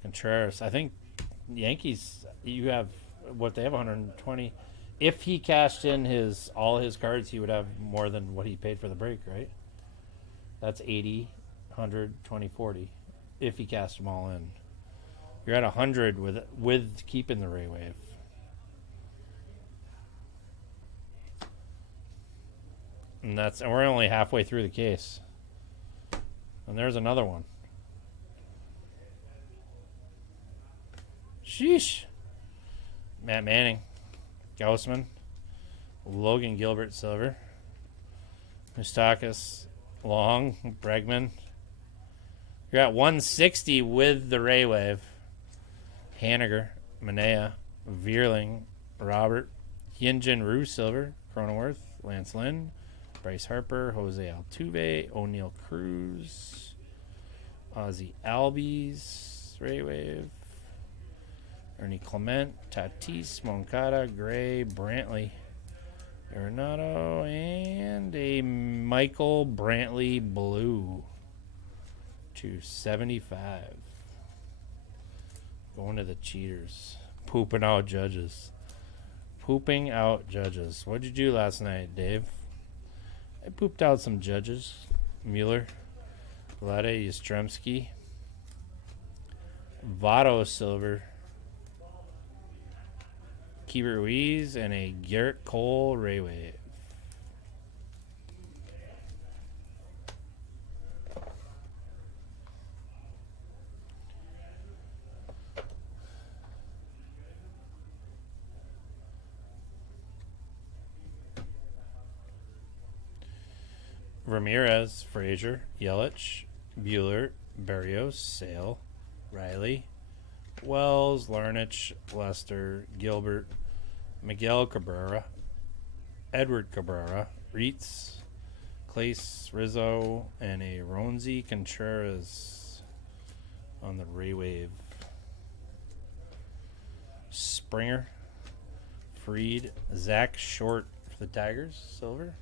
Contreras. I think Yankees, you have, what, they have 120. If he cashed in all his cards, he would have more than what he paid for the break, right? That's 80, 100, 20, 40. If he cashed them all in. You're at 100 with keeping the Ray Wave. And we're only halfway through the case. And there's another one. Sheesh. Matt Manning, Gaussman, Logan Gilbert, Silver, Moustakis, Long, Bregman. You're at 160 with the Ray Wave. Haniger, Manea, Vierling, Robert, Hyunjin Ryu, Silver, Cronenworth, Lance Lynn, Bryce Harper, Jose Altuve, O'Neal Cruz, Ozzy Albies, Ray Wave, Ernie Clement, Tatis, Moncada, Gray, Brantley, Arenado, and a Michael Brantley Blue to 75. Going to the cheaters. Pooping out judges. Pooping out judges. What'd you do last night, Dave? I pooped out some judges. Mueller, Lite, Yastrzemski, Votto silver, Keeper Ruiz, and a Garrett Cole Ray Wave. Ramirez, Frazier, Yelich, Bueller, Berrios, Sale, Riley, Wells, Larnach, Lester, Gilbert, Miguel Cabrera, Edward Cabrera, Reitz, Clace, Rizzo, and a Ronzi Contreras on the Ray Wave. Springer, Freed, Zach Short for the Tigers, silver.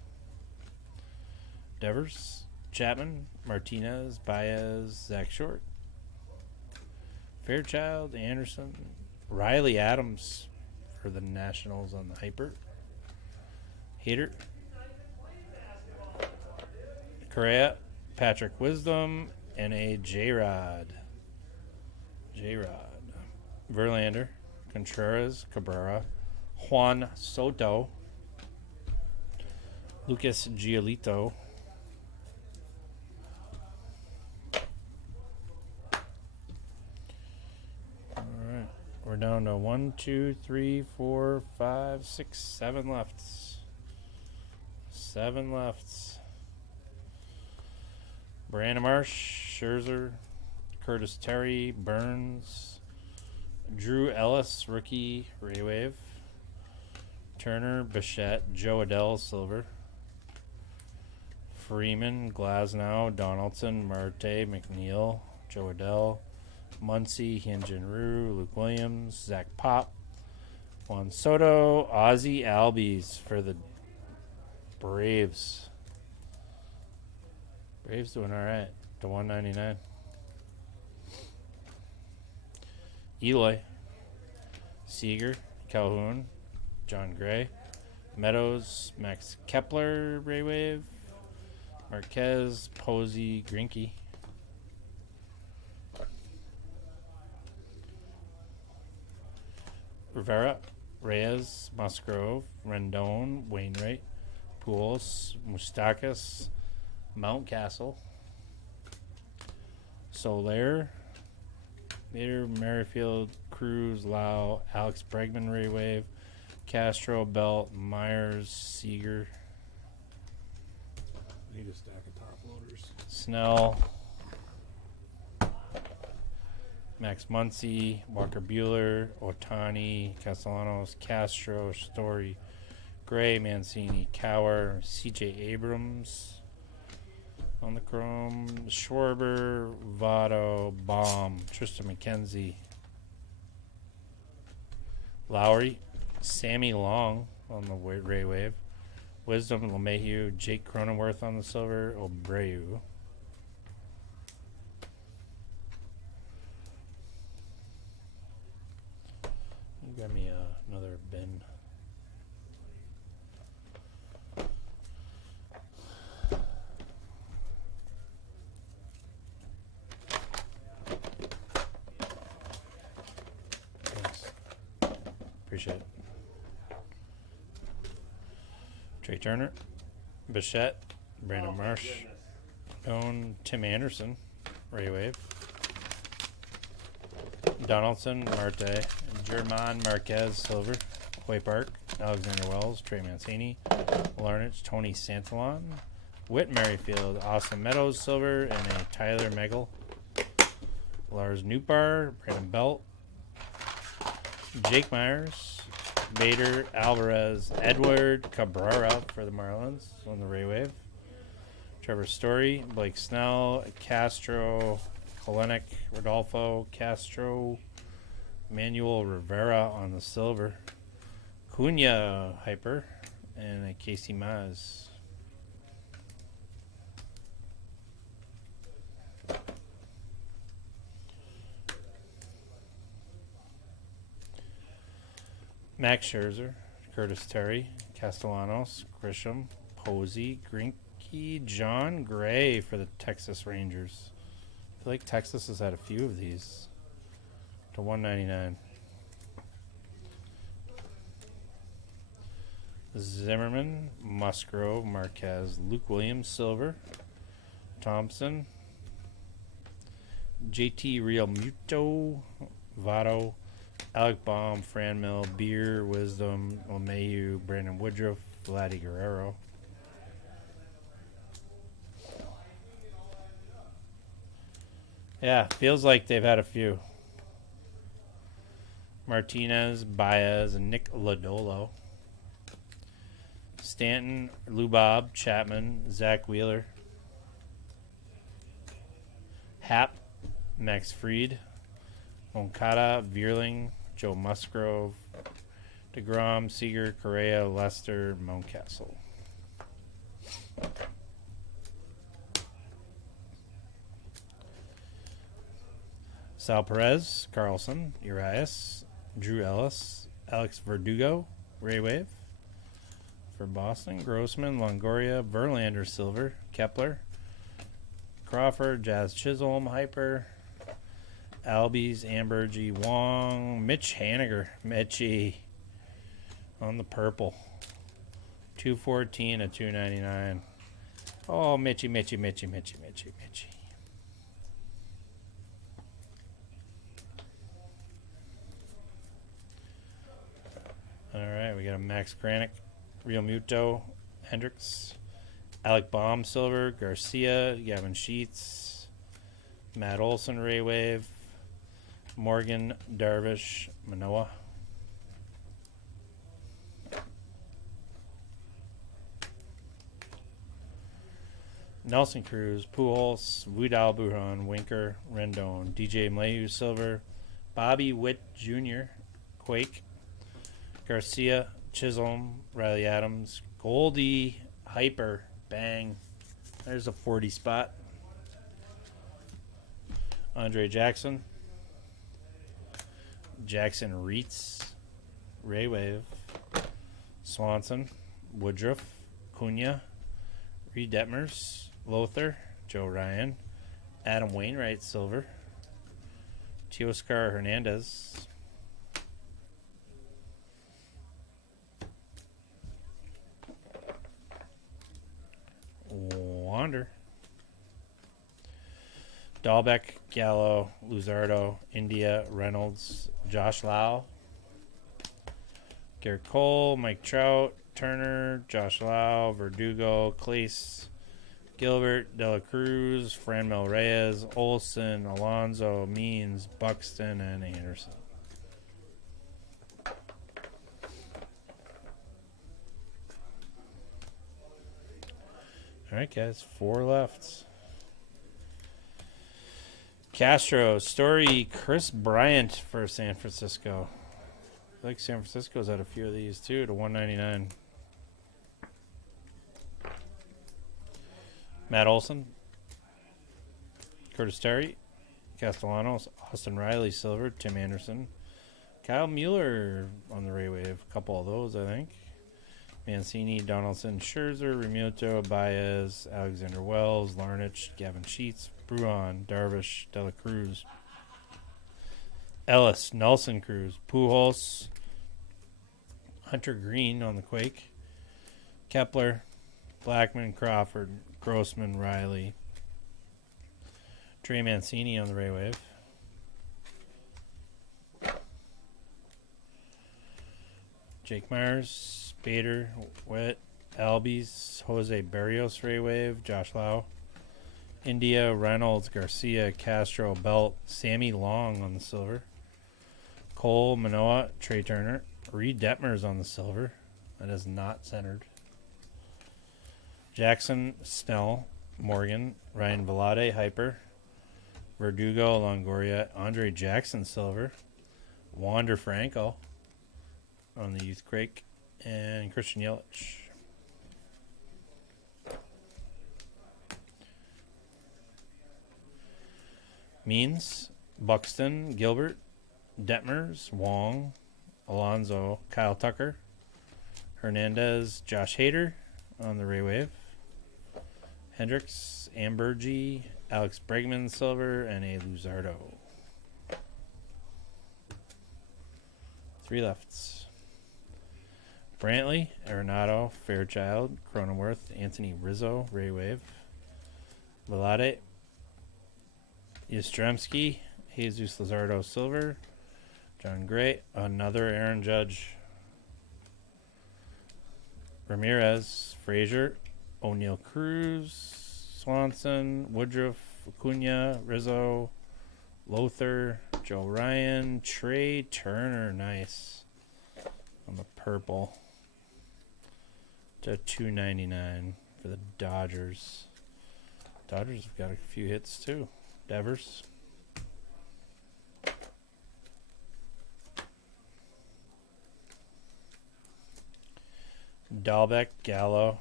Devers, Chapman, Martinez, Baez, Zach Short, Fairchild, Anderson, Riley Adams for the Nationals on the Hyper, Hader, Correa, Patrick Wisdom, and a J-Rod. Verlander, Contreras, Cabrera, Juan Soto, Lucas Giolito, we're down to 1, 2, 3, 4, 5, 6, 7 lefts. 7 lefts. Brandon Marsh, Scherzer, Curtis Terry, Burns, Drew Ellis, rookie, Ray Wave, Turner, Bichette, Joe Adele, silver, Freeman, Glasnow, Donaldson, Marte, McNeil, Joe Adele, Muncy, Hyunjin Ryu, Luke Williams, Zach Pop, Juan Soto, Ozzie Albies for the Braves. Braves doing all right to 199. Eloy, Seager, Calhoun, John Gray, Meadows, Max Kepler, Ray Wave, Marquez, Posey, Greinke. Rivera, Reyes, Musgrove, Rendon, Wainwright, Pujols, Moustakas, Mountcastle, Soler, Bader, Merrifield, Cruz, Lau, Alex Bregman, Ray Wave, Castro, Belt, Myers, Seager, Need a stack of top loaders. Snell, Max Muncy, Walker Bueller, Otani, Castellanos, Castro, Story, Gray, Mancini, Cower, CJ Abrams on the chrome, Schwarber, Votto, Baum, Tristan McKenzie, Lowry, Sammy Long on the Ray Wave, Wisdom, LeMahieu, Jake Cronenworth on the silver, Abreu. You got me another bin. Thanks. Appreciate it. Trey Turner, Bichette, Brandon Marsh, Owen, Tim Anderson, Ray Wave, Donaldson, Marte, German Marquez, silver, Hoy Park, Alexander Wells, Trey Mancini, Larnach, Tony Santalon, Whit Merrifield, Austin Meadows, silver, and a Tyler Megal, Lars Nootbaar, Brandon Belt, Jake Myers, Bader, Alvarez, Edward Cabrera for the Marlins on the Ray Wave, Trevor Story, Blake Snell, Castro, Kalenic, Rodolfo, Castro, Manuel Rivera on the silver, Cunha Hyper, and a Casey Maz. Max Scherzer, Curtis Terry, Castellanos, Grisham, Posey, Grink, rookie John Gray for the Texas Rangers. I feel like Texas has had a few of these. To 199. Zimmerman, Musgrove, Marquez, Luke Williams, silver. Thompson, JT Real Muto, Votto, Alec Baum, Franmil, Beer, Wisdom, LeMahieu, Brandon Woodruff, Vladdy Guerrero. Yeah, feels like they've had a few. Martinez, Baez, and Nick Lodolo. Stanton, Lubob, Chapman, Zach Wheeler. Happ, Max Fried, Moncada, Vierling, Joe Musgrove, DeGrom, Seager, Correa, Lester, Mountcastle. Sal Perez, Carlson, Urias, Drew Ellis, Alex Verdugo, Ray Wave. For Boston, Grossman, Longoria, Verlander, silver, Kepler, Crawford, Jazz Chisholm, Hyper, Albies, Amber, G. Wong, Mitch Haniger, Mitchie on the purple. 214 at 299. Oh, Mitchie. All right, we got a Max Granick, Real Muto, Hendricks, Alec Baum, silver, Garcia, Gavin Sheets, Matt Olson, Ray Wave, Morgan, Darvish, Manoa. Nelson Cruz, Pujols, Vidal, Bujon, Winker, Rendon, DJ Mlehu, silver, Bobby Witt Jr., Quake, Garcia, Chisholm, Riley Adams, Goldie, Hyper, bang. There's a 40 spot. Andre Jackson, Jackson Reitz, Ray Wave, Swanson, Woodruff, Cunha, Reed Detmers, Lothar, Joe Ryan, Adam Wainwright, silver, Teoscar Hernandez, Wander, Dahlbeck, Gallo, Luzardo, India, Reynolds, Josh Lau, Garrett Cole, Mike Trout, Turner, Josh Lau, Verdugo, Clace, Gilbert, Dela Cruz, Franmil Reyes, Olson, Alonso, Means, Buxton, and Anderson. All right, guys, 4 left. Castro, Story, Chris Bryant for San Francisco. I feel like San Francisco's had a few of these too, to 199. Matt Olson, Curtis Terry, Castellanos, Austin Riley, silver, Tim Anderson, Kyle Mueller on the Ray Wave. A couple of those, I think. Mancini, Donaldson, Scherzer, Remuto, Baez, Alexander Wells, Larnach, Gavin Sheets, Bruhan, Darvish, Dela Cruz, Ellis, Nelson Cruz, Pujols, Hunter Green on the Quake, Kepler, Blackman, Crawford, Grossman, Riley, Trey Mancini on the Ray Wave, Jake Myers, Bader, Witt, Albies, Jose Barrios, Ray Wave, Josh Lau, India, Reynolds, Garcia, Castro, Belt, Sammy Long on the silver, Cole, Manoa, Trey Turner, Reed Detmers on the silver. That is not centered. Jackson, Snell, Morgan, Ryan Velade, Hyper, Verdugo, Longoria, Andre Jackson, silver, Wander Franco on the Youth Quake, and Christian Yelich. Means, Buxton, Gilbert, Detmers, Wong, Alonso, Kyle Tucker, Hernandez, Josh Hader on the Ray Wave, Hendricks, Ambergy, Alex Bregman silver, and a Luzardo. 3 lefts. Brantley, Arenado, Fairchild, Cronenworth, Anthony Rizzo, Ray Wave, Velade, Yastrzemski, Jesus Luzardo silver, John Gray, another Aaron Judge, Ramirez, Frazier, O'Neill Cruz, Swanson, Woodruff, Acuna, Rizzo, Lothar, Joe Ryan, Trey Turner, nice on the purple to $2.99 for the Dodgers. Dodgers have got a few hits too. Devers. Dahlbeck, Gallo,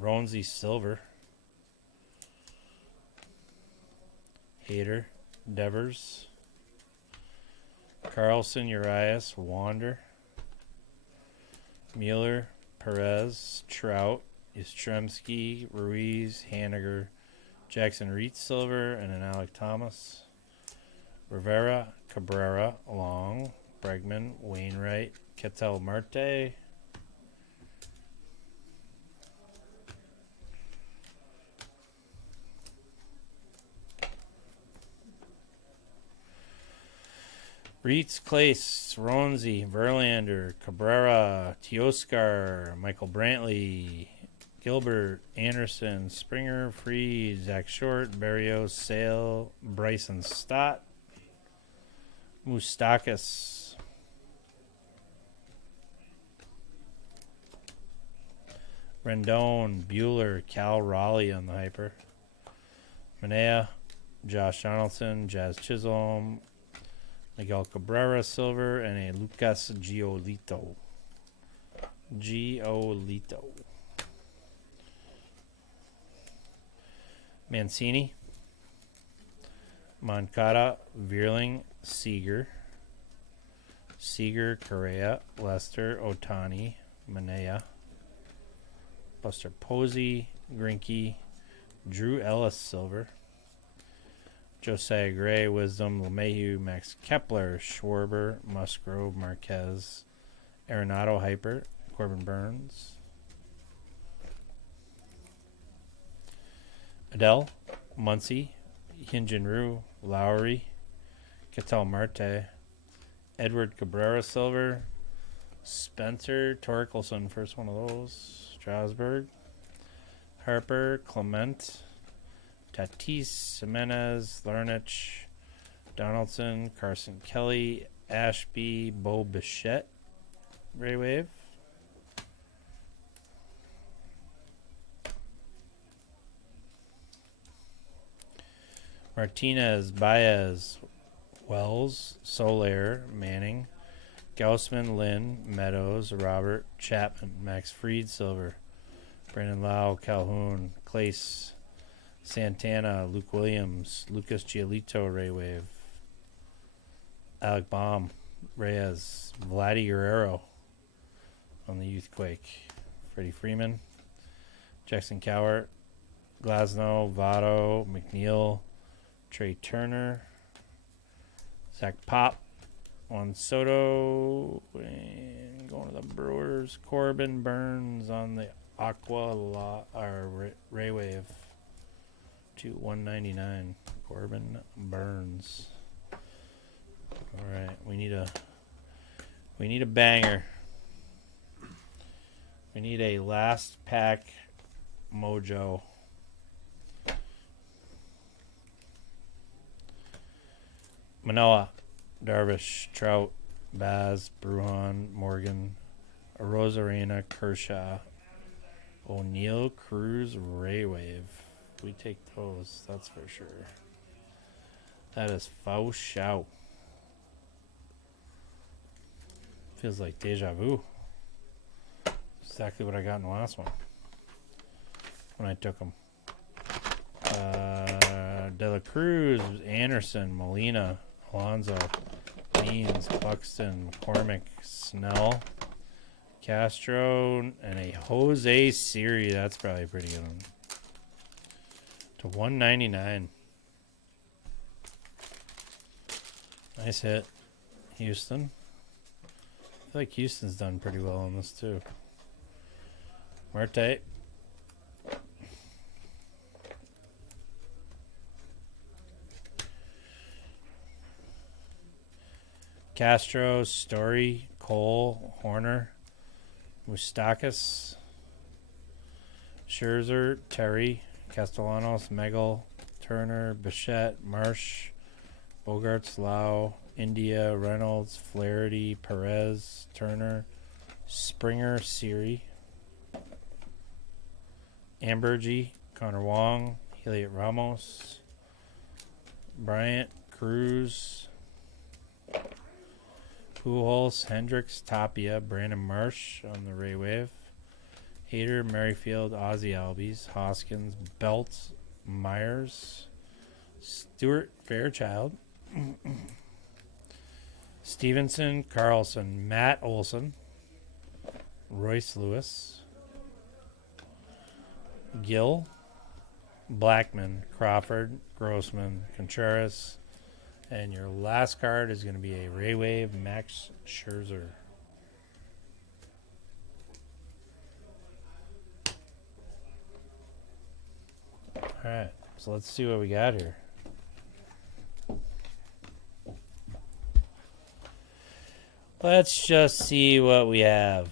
Ronzi silver. Hader, Devers, Carlson, Urias, Wander, Mueller, Perez, Trout, Yastrzemski, Ruiz, Haniger, Jackson Reed silver, and an Alec Thomas. Rivera, Cabrera, Long, Bregman, Wainwright, Ketel Marte, Reitz, Clace, Ronzi, Verlander, Cabrera, Teoscar, Michael Brantley, Gilbert, Anderson, Springer, Freed, Zach Short, Berrios, Sale, Bryson Stott, Moustakas, Rendon, Bueller, Cal Raleigh on the hyper, Manea, Josh Donaldson, Jazz Chisholm, Miguel Cabrera silver, and a Lucas Giolito. Mancini, Moncada, Vierling, Seager, Correa, Lester, Otani, Manea, Buster Posey, Greinke, Drew Ellis silver, Josiah Gray, Wisdom, LeMahieu, Max Kepler, Schwarber, Musgrove, Marquez, Arenado hyper, Corbin Burns, Adele, Muncy, Hyunjin Ryu, Lowry, Ketel Marte, Edward Cabrera silver, Spencer Torkelson, first one of those, Strasburg, Harper, Clement, Tatis, Jimenez, Larnach, Donaldson, Carson Kelly, Ashby, Bo Bichette, Ray Wave, Martinez, Baez, Wells, Soler, Manning, Gaussman, Lynn, Meadows, Robert, Chapman, Max Fried silver, Brandon Lau, Calhoun, Clace, Santana, Luke Williams, Lucas Giolito, Ray Wave, Alec Baum, Reyes, Vladdy Guerrero on the Youthquake, Freddie Freeman, Jackson Cowart, Glasnow, Votto, McNeil, Trey Turner, Zach Pop, Juan Soto, and going to the Brewers, Corbin Burns on the Ray Wave. To $199, Corbin Burns. All right, we need a banger. We need a last pack mojo. Manoah, Darvish, Trout, Baz, Bruhan, Morgan, Arozarena, Kershaw, O'Neill, Cruz, Ray Wave. We take those, that's for sure. That is faux shout. Feels like deja vu. Exactly what I got in the last one when I took them. De La Cruz, Anderson, Molina, Alonso, Beans, Buxton, McCormick, Snell, Castro, and a Jose Siri. That's probably a pretty good one. to 199. Nice hit, Houston. I feel like Houston's done pretty well on this too. Marte. Castro, Story, Cole, Horner, Moustakis, Scherzer, Terry, Castellanos, Megal, Turner, Bichette, Marsh, Bogarts, Lau, India, Reynolds, Flaherty, Perez, Turner, Springer, Siri, Ambergy, Connor Wong, Heliot Ramos, Bryant, Cruz, Pujols, Hendricks, Tapia, Brandon Marsh on the Ray Wave, Hader, Merrifield, Ozzie Albies, Hoskins, Belt, Myers, Stewart Fairchild, Stevenson, Carlson, Matt Olson, Royce Lewis, Gill, Blackman, Crawford, Grossman, Contreras, and your last card is going to be a Ray Wave Max Scherzer. All right, so let's see what we got here. Let's just see what we have.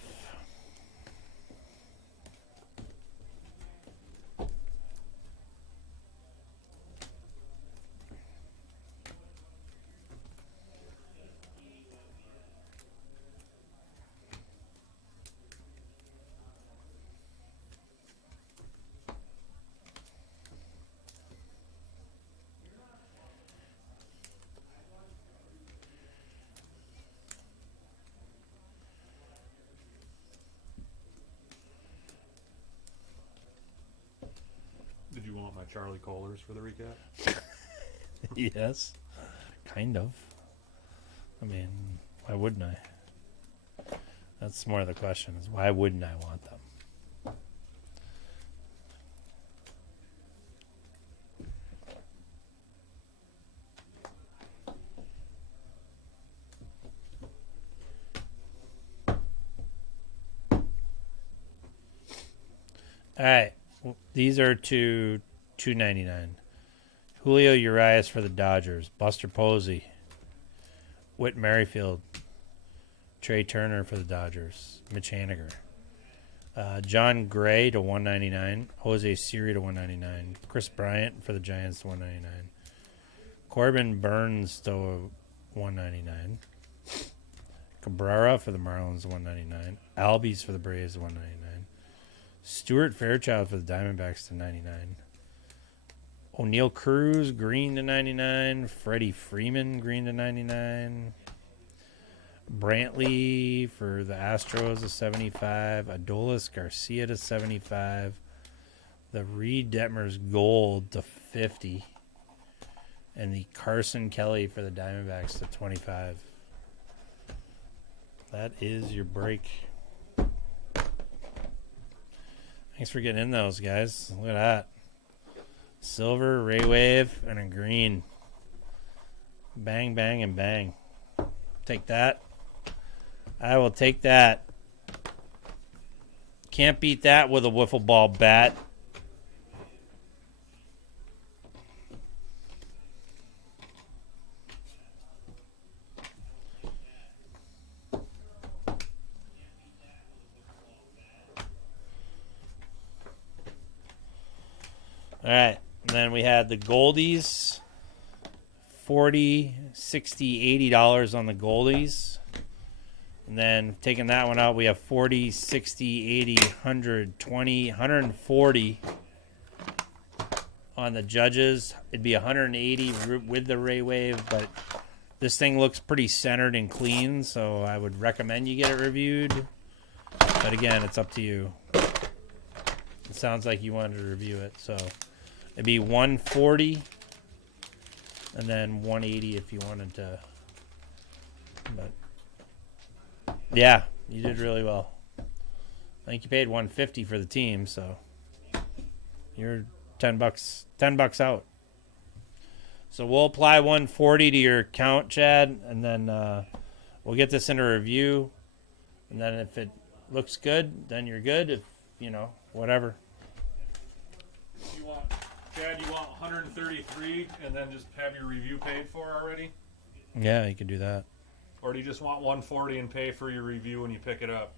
Did you want my Charlie Kohlers for the recap? Yes, kind of. I mean, why wouldn't I? That's more of the question, is why wouldn't I want them? All right, these are to $2.99. Julio Urias for the Dodgers. Buster Posey. Whit Merrifield. Trey Turner for the Dodgers. Mitch Haniger. John Gray to $199. Jose Siri to $199. Chris Bryant for the Giants to $199. Corbin Burns to $199. Cabrera for the Marlins to $199. Albies for the Braves to $199. Stuart Fairchild for the Diamondbacks to $99. O'Neal Cruz, green to $99. Freddie Freeman, green to $99. Brantley for the Astros to $75. Adolis Garcia to $75. The Reed Detmers gold to $50. And the Carson Kelly for the Diamondbacks to $25. That is your break. Thanks for getting in those, guys. Look at that. Silver, Ray Wave, and a green. Bang, bang, and bang. Take that. I will take that. Can't beat that with a wiffle ball bat. All right. And then we had the Goldies. $40, $60, $80 on the Goldies. And then taking that one out, we have 40, 60, 80, 100, 20, 140 on the Judges. It'd be 180 with the Ray Wave, but this thing looks pretty centered and clean, so I would recommend you get it reviewed. But again, it's up to you. It sounds like you wanted to review it, so it'd be 140 and then 180 if you wanted to. But yeah, you did really well. I think you paid 150 for the team, so your $10. $10 out. So we'll apply 140 to your account, Chad, and then we'll get this into review. And then if it looks good, then you're good. If whatever. You want, Chad? You want 133, and then just have your review paid for already, Yeah, you can do that. or do you just want 140 and pay for your review when you pick it up?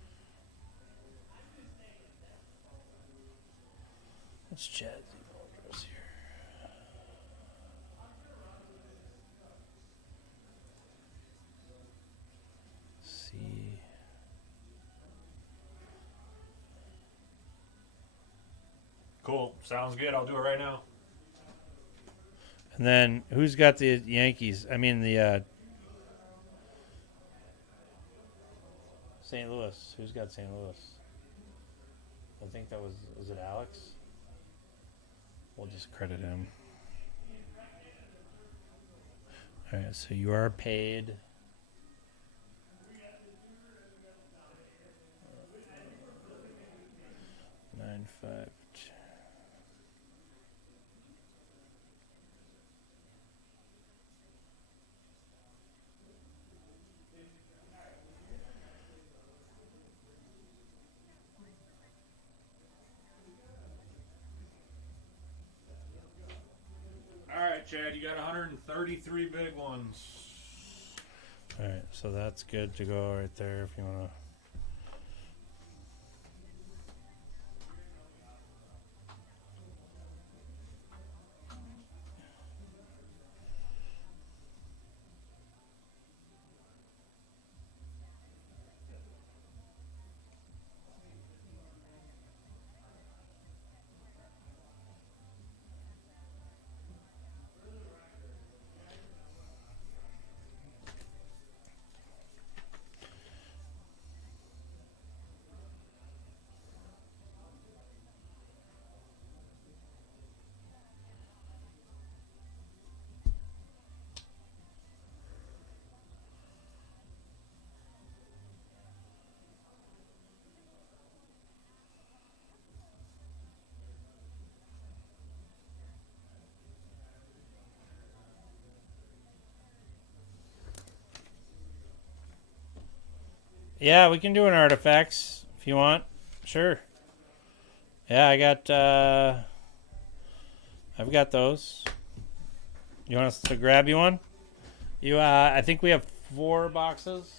What's Chad's email address here? See. Cool. Sounds good. I'll do it right now. And then who's got the Yankees? I mean the St. Louis. Who's got St. Louis? I think that was it Alex? We'll just credit him. All right, so you are paid. $9.5. All right, Chad. You got 133 big ones. All right, so that's good to go right there if you want to. Yeah, we can do an artifacts if you want. Sure. Yeah, I've got those. You want us to grab you one? I think we have 4 boxes.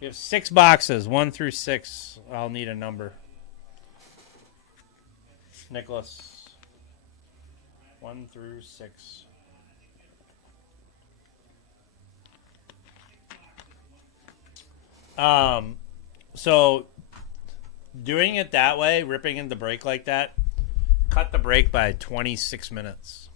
We have 6 boxes, 1 through 6. I'll need a number. Nicholas. 1 through 6. So doing it that way, ripping in the brake like that, cut the brake by 26 minutes.